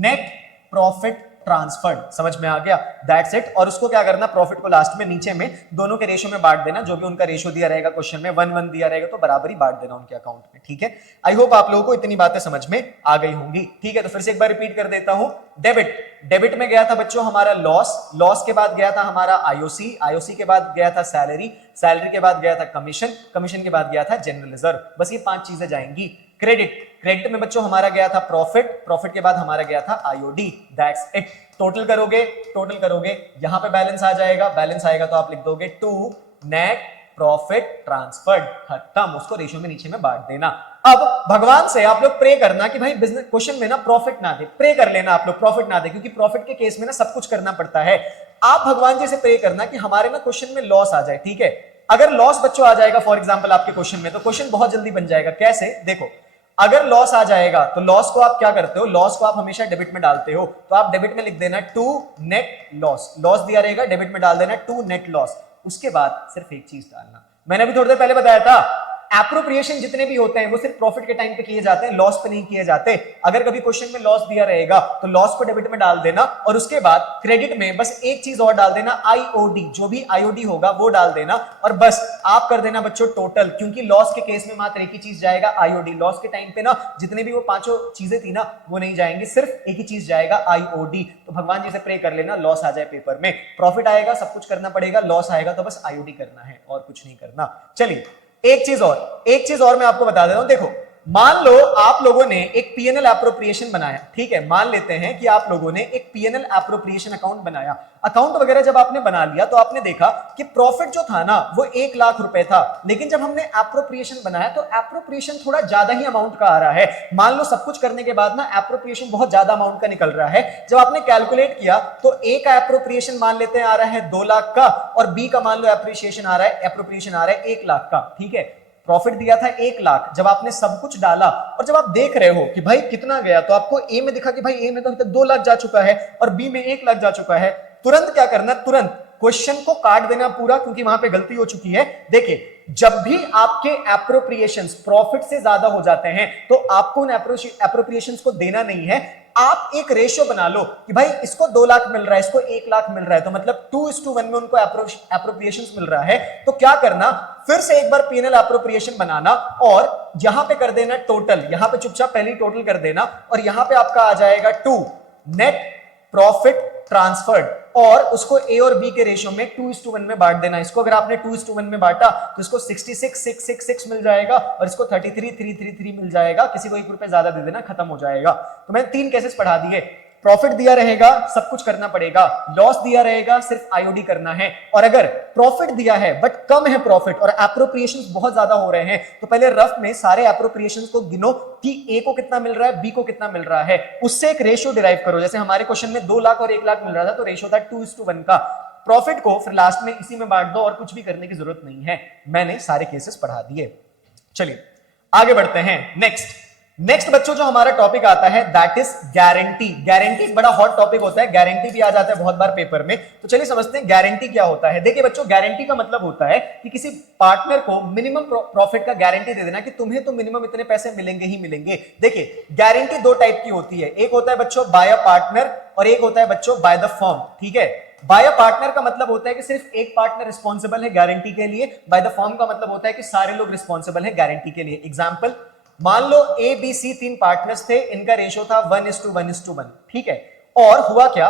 नेट प्रॉफिट ट्रांसफर्ड। समझ में आ गया? That's it. और उसको क्या करना, प्रॉफिट को लास्ट में नीचे में दोनों के रेशो में बांट देना, जो भी उनका रेशो दिया रहेगा क्वेश्चन में, 1-1 दिया रहेगा तो बराबर ही बांट देना उनके अकाउंट में, ठीक है। आई होप आप लोगों को इतनी बातें समझ में आ गई होंगी, ठीक है। तो फिर से एक बार रिपीट कर देता हूं। डेबिट, डेबिट में गया था बच्चों हमारा लॉस, लॉस के बाद गया था हमारा आईओसी, आईओसी के बाद गया था सैलरी, सैलरी के बाद गया था कमीशन, कमीशन के बाद गया था जनरल रिजर्व। बस ये 5 चीजें जाएंगी। क्रेडिट, क्रेडिट में बच्चों हमारा गया था प्रॉफिट, प्रॉफिट के बाद हमारा गया था आईओडी, दैट्स इट। टोटल करोगे, टोटल करोगे, यहां पे बैलेंस आ जाएगा, बैलेंस आएगा तो आप लिख दोगे 2 नेट प्रॉफिट ट्रांसफर्ड, खत्म। उसको रेशियो में नीचे में बांट देना। अब भगवान से आप लोग प्रे करना कि भाई बिजनेस क्वेश्चन में ना प्रॉफिट ना दे, प्रे कर लेना आप लोग प्रॉफिट ना दे, क्योंकि प्रॉफिट के केस में ना सब कुछ करना पड़ता है। आप भगवान जी से प्रे करना कि हमारे ना क्वेश्चन में लॉस आ जाए, ठीक है। अगर लॉस बच्चों आ जाएगा फॉर एग्जांपल आपके क्वेश्चन में, तो क्वेश्चन बहुत जल्दी बन जाएगा। कैसे? देखो, अगर लॉस आ जाएगा तो लॉस को आप क्या करते हो, लॉस को आप हमेशा डेबिट में डालते हो, तो आप डेबिट में लिख देना 2 नेट लॉस, लॉस दिया रहेगा डेबिट में डाल देना 2 नेट लॉस। उसके बाद सिर्फ एक चीज डालना, मैंने अभी थोड़ी देर पहले बताया था, एप्रोप्रिएशन जितने भी होते हैं वो सिर्फ प्रॉफिट के टाइम पे किए जाते हैं, लॉस पे नहीं किए जाते। अगर कभी क्वेश्चन में लॉस दिया रहेगा तो लॉस को डेबिट में डाल देना, और उसके बाद क्रेडिट में बस एक चीज और डाल देना, आईओडी, जो भी आईओडी होगा वो डाल देना, और बस आप कर देना बच्चों टोटल, क्योंकि लॉस के केस में मात्र एक ही चीज जाएगा, आईओडी। लॉस के टाइम पे ना जितने भी वो 5 चीजें थी ना वो नहीं जाएंगे, सिर्फ एक ही चीज जाएगा, आईओडी। तो भगवान जी से प्रे कर लेना लॉस आ जाए पेपर में, प्रॉफिट आएगा सब कुछ करना पड़ेगा, लॉस आएगा तो बस आईओडी करना है और कुछ नहीं करना। चलिए एक चीज और मैं आपको बता देता हूं। देखो, मान लो आप लोगों ने एक पीएनएल एप्रोप्रिएशन बनाया, ठीक है। मान लेते हैं कि आप लोगों ने एक पीएनएल एप्रोप्रिएशन अकाउंट बनाया। अकाउंट वगैरह जब आपने बना लिया तो आपने देखा कि प्रॉफिट जो था ना वो 1 लाख रुपए था, लेकिन जब हमने एप्रोप्रिएशन बनाया तो एप्रोप्रिएशन थोड़ा ज्यादा ही अमाउंट का आ रहा है। मान लो सब कुछ करने के बाद ना एप्रोप्रिएशन बहुत ज्यादा अमाउंट का निकल रहा है। जब आपने कैलकुलेट किया तो ए का एप्रोप्रिएशन मान लेते हैं आ रहा है 2 लाख का, और बी का मान लो एप्रोप्रिएशन आ रहा है 1 लाख का, ठीक है। प्रॉफिट दिया था 1 लाख, जब आपने सब कुछ डाला और जब आप देख रहे हो कि भाई कितना गया, तो आपको ए में दिखा कि भाई ए में तो अभी तक 2 लाख जा चुका है और बी में 1 लाख जा चुका है। तुरंत क्या करना, तुरंत क्वेश्चन को काट देना पूरा, क्योंकि वहां पे गलती हो चुकी है। देखिए, जब भी आपके एप्रोप्रिएशंस प्रॉफिट से ज्यादा हो जाते हैं तो आपको उन एप्रोप्रिएशंस को देना नहीं है। आप एक रेशियो बना लो कि भाई इसको 2 लाख मिल रहा है, इसको 1 लाख मिल रहा है, तो मतलब 2:1 में उनको एप्रोप्रिएशंस मिल रहा है। तो क्या करना, फिर से एक बार पीएनएल एप्रोप्रिएशन बनाना और यहां पे कर देना टोटल, यहां पे चुपचाप पहले टोटल कर देना, और यहां पे आपका आ जाएगा 2 नेट प्रॉफिट ट्रांसफर्ड, और उसको ए और बी के रेशियो में 2:1 में बांट देना। इसको अगर आपने 2:1 में बांटा तो इसको 66,666 मिल जाएगा, और इसको 33,333 मिल जाएगा। किसी को 1 रुपए ज्यादा दे देना, खत्म हो जाएगा। तो मैंने 3 केसेस पढ़ा दिए। प्रॉफिट दिया रहेगा, सब कुछ करना पड़ेगा, लॉस दिया रहेगा, सिर्फ आईओडी करना है। और अगर प्रॉफिट दिया है बट कम है प्रॉफिट और एप्रोप्रिएशंस बहुत ज्यादा हो रहे हैं, तो पहले रफ में सारे एप्रोप्रिएशंस को गिनो कि ए को कितना मिल रहा है, बी को कितना मिल रहा है, उससे एक रेशियो डिराइव करो। जैसे हमारे क्वेश्चन में 2 लाख और 1 लाख मिल रहा था, तो रेशियो था 2:1 का। प्रॉफिट को फिर लास्ट में इसी में बांट दो और कुछ भी करने की जरूरत नहीं है। मैंने सारे केसेस पढ़ा दिए। चलिए आगे बढ़ते हैं। नेक्स्ट बच्चों जो हमारा टॉपिक आता है दैट इज गारंटी। गारंटी बड़ा हॉट टॉपिक होता है, गारंटी भी आ जाता है बहुत बार पेपर में। तो चलिए समझते हैं गारंटी क्या होता है। देखिए बच्चों, गारंटी का मतलब होता है कि किसी पार्टनर को मिनिमम प्रॉफिट का गारंटी दे देना कि तुम्हें तो मिनिमम इतने पैसे मिलेंगे ही मिलेंगे। देखिए गारंटी 2 टाइप की होती है, एक होता है बच्चों बाय अ पार्टनर और एक होता है बच्चों बाय द फर्म। ठीक है, बाय अ पार्टनर का मतलब होता है कि सिर्फ एक पार्टनर रिस्पॉन्सिबल है गारंटी के लिए। बाय द फर्म का मतलब होता है कि सारे लोग रिस्पॉन्सिबल है गारंटी के लिए। एग्जाम्पल, मान लो ए बी सी 3 पार्टनर्स थे, इनका रेशियो था 1:1:1। ठीक है, और हुआ क्या,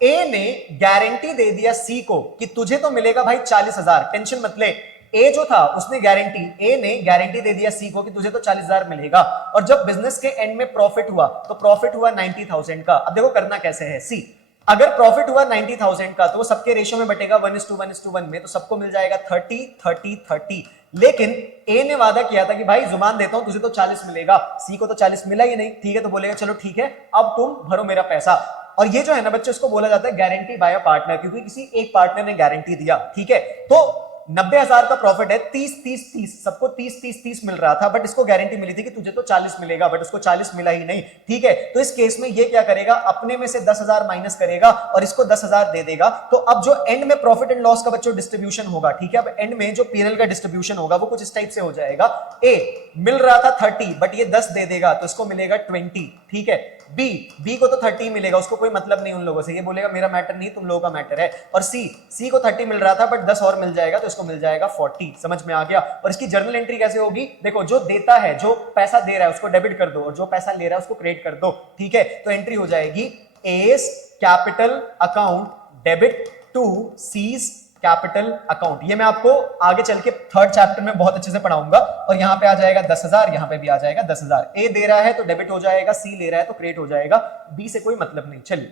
ए ने गारंटी दे दिया सी को कि तुझे तो मिलेगा भाई 40,000, टेंशन मत ले। ए जो था उसने ए ने गारंटी दे दिया सी को कि तुझे तो 40,000 मिलेगा। और जब बिजनेस के एंड में प्रॉफिट हुआ तो प्रॉफिट हुआ 90,000 का। अब देखो करना कैसे है, सी अगर प्रॉफिट हुआ 90,000 का तो वो सबके रेशियो में बटेगा 1:1:1 में, तो सबको मिल जाएगा 30-30-30। लेकिन ए ने वादा किया था कि भाई जुबान देता हूं तुझे तो 40 मिलेगा, सी को तो 40 मिला ही नहीं। ठीक है, तो बोलेगा चलो ठीक है अब तुम भरो मेरा पैसा। और ये जो है ना बच्चों, इसको बोला जाता है गारंटी बाय अ पार्टनर, क्योंकि किसी एक पार्टनर ने गारंटी दिया। ठीक है, तो 90,000 का प्रॉफिट है, 30-30-30 सबको 30-30-30 मिल रहा था, बट इसको गारंटी मिली थी कि तुझे तो 40 मिलेगा, बट उसको 40 मिला ही नहीं। ठीक है, तो इस केस में ये क्या करेगा, अपने में से 10,000 माइनस करेगा और इसको 10,000 दे देगा। तो अब जो एंड में प्रॉफिट एंड लॉस का बच्चों डिस्ट्रीब्यूशन होगा, ठीक है, अब एंड में जो पीएनएल का डिस्ट्रीब्यूशन होगा वो कुछ इस टाइप से हो जाएगा। ए मिल रहा था 30 बट ये 10 दे देगा तो इसको मिलेगा 20। ठीक है, बी को तो 30 मिलेगा, उसको कोई मतलब नहीं उन लोगों से, ये बोलेगा मेरा मैटर नहीं तुम लोगों का मैटर है। और सी को 30 मिल रहा था बट 10 और मिल जाएगा तो इसको मिल जाएगा 40। समझ में आ गया। और इसकी जर्नल एंट्री कैसे होगी, देखो जो देता है, जो पैसा दे रहा है उसको डेबिट कर दो और जो पैसा ले रहा है उसको क्रेडिट कर दो। ठीक है, तो एंट्री हो जाएगी S capital account debit to C's capital account. ये मैं आपको आगे चल के 3rd चैप्टर में बहुत अच्छे से पढ़ाऊंगा। और यहां पे आ जाएगा 10,000, यहां पे भी आ जाएगा 10,000। ए दे रहा है तो डेबिट हो जाएगा, सी ले रहा है तो क्रेडिट हो जाएगा, बी से कोई मतलब नहीं। चलिए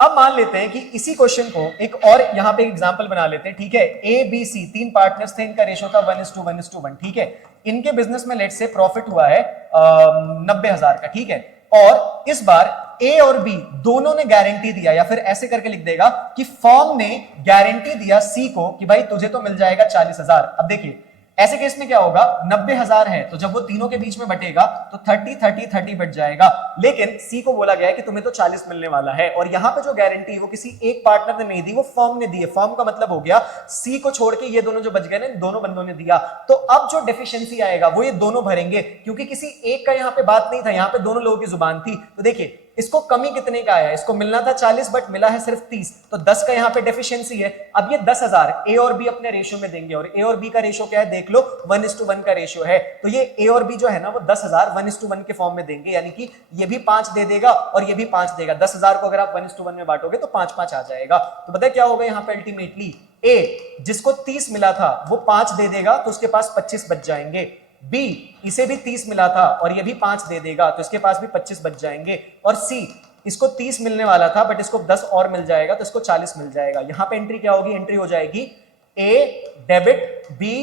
अब मान लेते हैं कि इसी क्वेश्चन को एक और यहां पे एग्जांपल बना लेते हैं। ठीक है, ए बी सी 3 पार्टनर्स थे, इनका रेशियो था 1:1:1। ठीक है, इनके बिजनेस में लेट से प्रॉफिट हुआ है 90,000 का। ठीक है, और इस बार ए और बी दोनों ने गारंटी दिया, या फिर ऐसे करके लिख देगा कि फर्म ने गारंटी दिया सी को कि भाई तुझे तो मिल जाएगा 40,000। अब देखिए ऐसे केस में क्या होगा, 90,000 है तो जब वो तीनों के बीच में बटेगा तो 30-30-30 बट जाएगा। लेकिन सी को बोला गया है कि तुम्हें तो 40 मिलने वाला है, और यहां पे जो गारंटी वो किसी एक पार्टनर ने नहीं दी, वो फर्म ने दी है। फर्म का मतलब हो गया सी को छोड़ के ये दोनों जो बच गए ना, दोनों बंदों ने दिया। तो अब जो डेफिशिएंसी आएगा वो ये दोनों भरेंगे, क्योंकि किसी एक का यहाँ पे बात नहीं था, यहाँ पे दोनों लोगों की जुबान थी। तो देखिए इसको कमी कितने का आया, इसको मिलना था 40 बट मिला है सिर्फ 30, तो 10 का यहाँ पे डेफिशिएंसी है। अब ये 10,000 ए और बी अपने रेशियो में देंगे, और ए और बी का रेशियो क्या है देख लो, 1:1 का रेशियो है। तो ये ए और बी जो है ना वो 10,000 1:1 के फॉर्म में देंगे, यानी कि ये भी 5 दे देगा और ये भी 5 देगा। 10,000 को अगर आप 1:1 में बांटोगे तो 5-5 आ जाएगा। तो पता है क्या होगा यहाँ पे अल्टीमेटली, ए जिसको 30 मिला था वो 5 दे देगा तो उसके पास 25 बच जाएंगे। बी इसे भी 30 मिला था और ये भी 5 दे देगा तो इसके पास भी 25 बच जाएंगे। और सी इसको 30 मिलने वाला था बट इसको 10 और मिल जाएगा तो इसको 40 मिल जाएगा। यहां पे एंट्री क्या होगी, एंट्री हो जाएगी ए डेबिट बी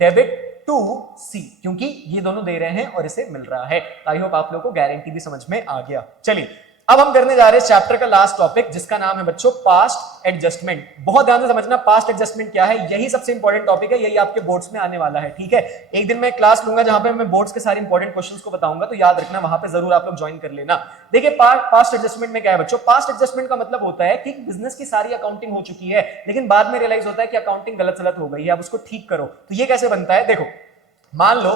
डेबिट टू सी, क्योंकि ये दोनों दे रहे हैं और इसे मिल रहा है। आई होप आप लोगों को गारंटी भी समझ में आ गया। चलिए अब हम करने जा रहे हैं चैप्टर का लास्ट टॉपिक, जिसका नाम है बच्चों पास्ट एडजस्टमेंट। बहुत ध्यान से समझना पास्ट एडजस्टमेंट क्या है, यही सबसे इंपॉर्टेंट टॉपिक है, यही आपके बोर्ड्स में आने वाला है। ठीक है, एक दिन मैं क्लास लूंगा जहां पे मैं बोर्ड्स के सारे इंपॉर्टेंट क्वेश्चंस को बताऊंगा, तो याद रखना वहां पे जरूर आप लोग ज्वाइन कर लेना। देखिए पास्ट एडजस्टमेंट में क्या है बच्चों, पास्ट एडजस्टमेंट का मतलब होता है कि बिजनेस की सारी अकाउंटिंग हो चुकी है लेकिन बाद में रियलाइज होता है कि अकाउंटिंग गलत सलत हो गई है, अब उसको ठीक करो। तो ये कैसे बनता है, देखो मान लो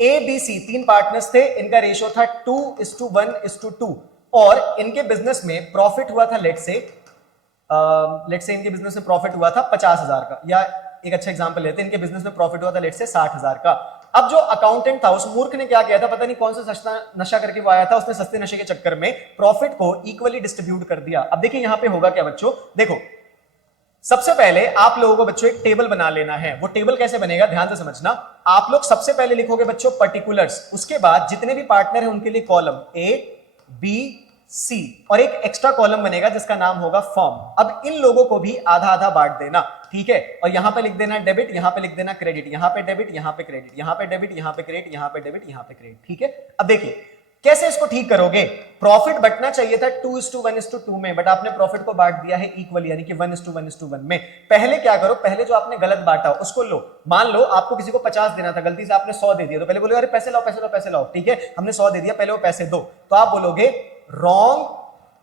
ए बी सी 3 पार्टनर्स थे, इनका रेशियो था 2:1:2 और इनके बिजनेस में प्रॉफिट हुआ था लेट से इनके बिजनेस में प्रॉफिट हुआ था 50,000 का, या एक अच्छा एग्जांपल लेते हैं, इनके बिजनेस में प्रॉफिट हुआ था लेट से 60,000 का। अब जो अकाउंटेंट था उस मूर्ख ने क्या किया था, पता नहीं कौन सा सस्ता नशा करके वो आया था, उसने सस्ते नशे के चक्कर में प्रॉफिट को इक्वली डिस्ट्रीब्यूट कर दिया। अब देखिए यहां पे होगा क्या बच्चों, देखो सबसे पहले आप लोगों को बच्चों एक टेबल बना लेना है। वो टेबल कैसे बनेगा ध्यान से समझना। आप लोग सबसे पहले लिखोगे बच्चों पर्टिकुलर्स, उसके बाद जितने भी पार्टनर हैं उनके लिए कॉलम ए बी सी और एक एक्स्ट्रा कॉलम बनेगा जिसका नाम होगा फर्म। अब इन लोगों को भी आधा आधा बांट देना, ठीक है, और यहां पे लिख देना डेबिट, यहां पे लिख देना क्रेडिट, यहां पे डेबिट, यहां पे क्रेडिट, यहां पे डेबिट, यहां पे क्रेडिट, यहां पे डेबिट, यहां पे क्रेडिट, ठीक है। अब देखिए कैसे इसको ठीक करोगे। प्रॉफिट बटना चाहिए था 2:1:2 में, बट आपने प्रॉफिट को बांट दिया है इक्वली, यानी कि 1:1:1 में। पहले क्या करो, पहले जो आपने गलत बांटा उसको लो। मान लो आपको किसी को 50 देना था, गलती से आपने 100 दे दिया, तो पहले बोलो अरे पैसे लाओ पैसे लाओ पैसे लाओ, ठीक है, हमने 100 दे दिया, पहले वो पैसे दो। तो आप बोलोगे रॉन्ग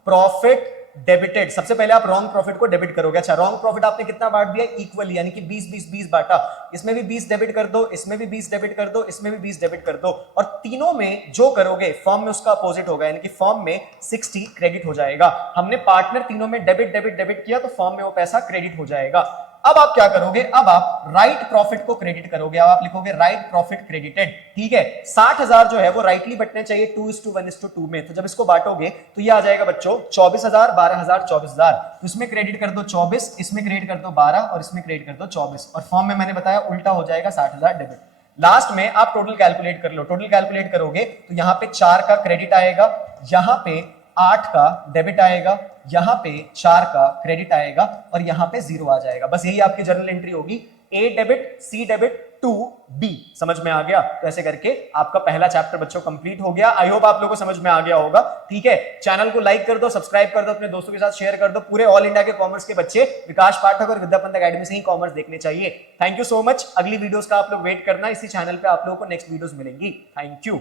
प्रॉफिट डेबिटेड। सबसे पहले आप रॉन्ग प्रॉफिट को डेबिट करोगे। अच्छा, रॉन्ग प्रॉफिट आपने कितना बांट दिया, इक्वली, यानी कि 20-20-20 बांटा। इसमें भी 20 डेबिट कर दो, इसमें भी 20 डेबिट कर दो, इसमें भी 20 डेबिट कर दो, और तीनों में जो करोगे फर्म में उसका अपोजिट होगा, यानी कि फर्म में 60 क्रेडिट हो जाएगा। हमने पार्टनर तीनों में डेबिट डेबिट डेबिट किया, तो फर्म में वो पैसा क्रेडिट हो जाएगा। अब आप क्या करोगे, अब आप राइट प्रॉफिट को क्रेडिट करोगे। अब आप लिखोगे राइट प्रॉफिट क्रेडिटेड, ठीक है। 60,000 जो है वो राइटली बटने चाहिए 2:1:2 में, तो जब इसको बांटोगे तो ये आ जाएगा बच्चों 24,000, 12,000, 24,000। तो इसमें क्रेडिट कर दो 24, इसमें क्रेडिट कर दो 12 और इसमें क्रेडिट कर दो 24, और फॉर्म में मैंने बताया उल्टा हो जाएगा 60,000 डेबिट। लास्ट में आप टोटल कैलकुलेट कर लो। टोटल कैलकुलेट करोगे तो यहां पे 4 का क्रेडिट आएगा, यहां पे 8 का डेबिट आएगा, यहां पे 4 का क्रेडिट आएगा, और यहां पे 0 आ जाएगा। बस यही आपकी जर्नल एंट्री होगी, A debit, C debit, to B. समझ में आ गया? तो ऐसे करके आपका पहला चैप्टर बच्चों कंप्लीट हो गया। आई होप आप लोगों को समझ में आ गया होगा, ठीक है। चैनल को लाइक कर दो, सब्सक्राइब कर दो, अपने दोस्तों के साथ शेयर कर दो। पूरे ऑल इंडिया के कॉमर्स के बच्चे विकास पाठक और विद्यापंत एकेडमी से ही कॉमर्स देखने चाहिए। Thank you so much. अगली वीडियोस का आप लोग वेट करना, इसी चैनल पे आप लोगों को नेक्स्ट वीडियोस मिलेंगी। Thank you.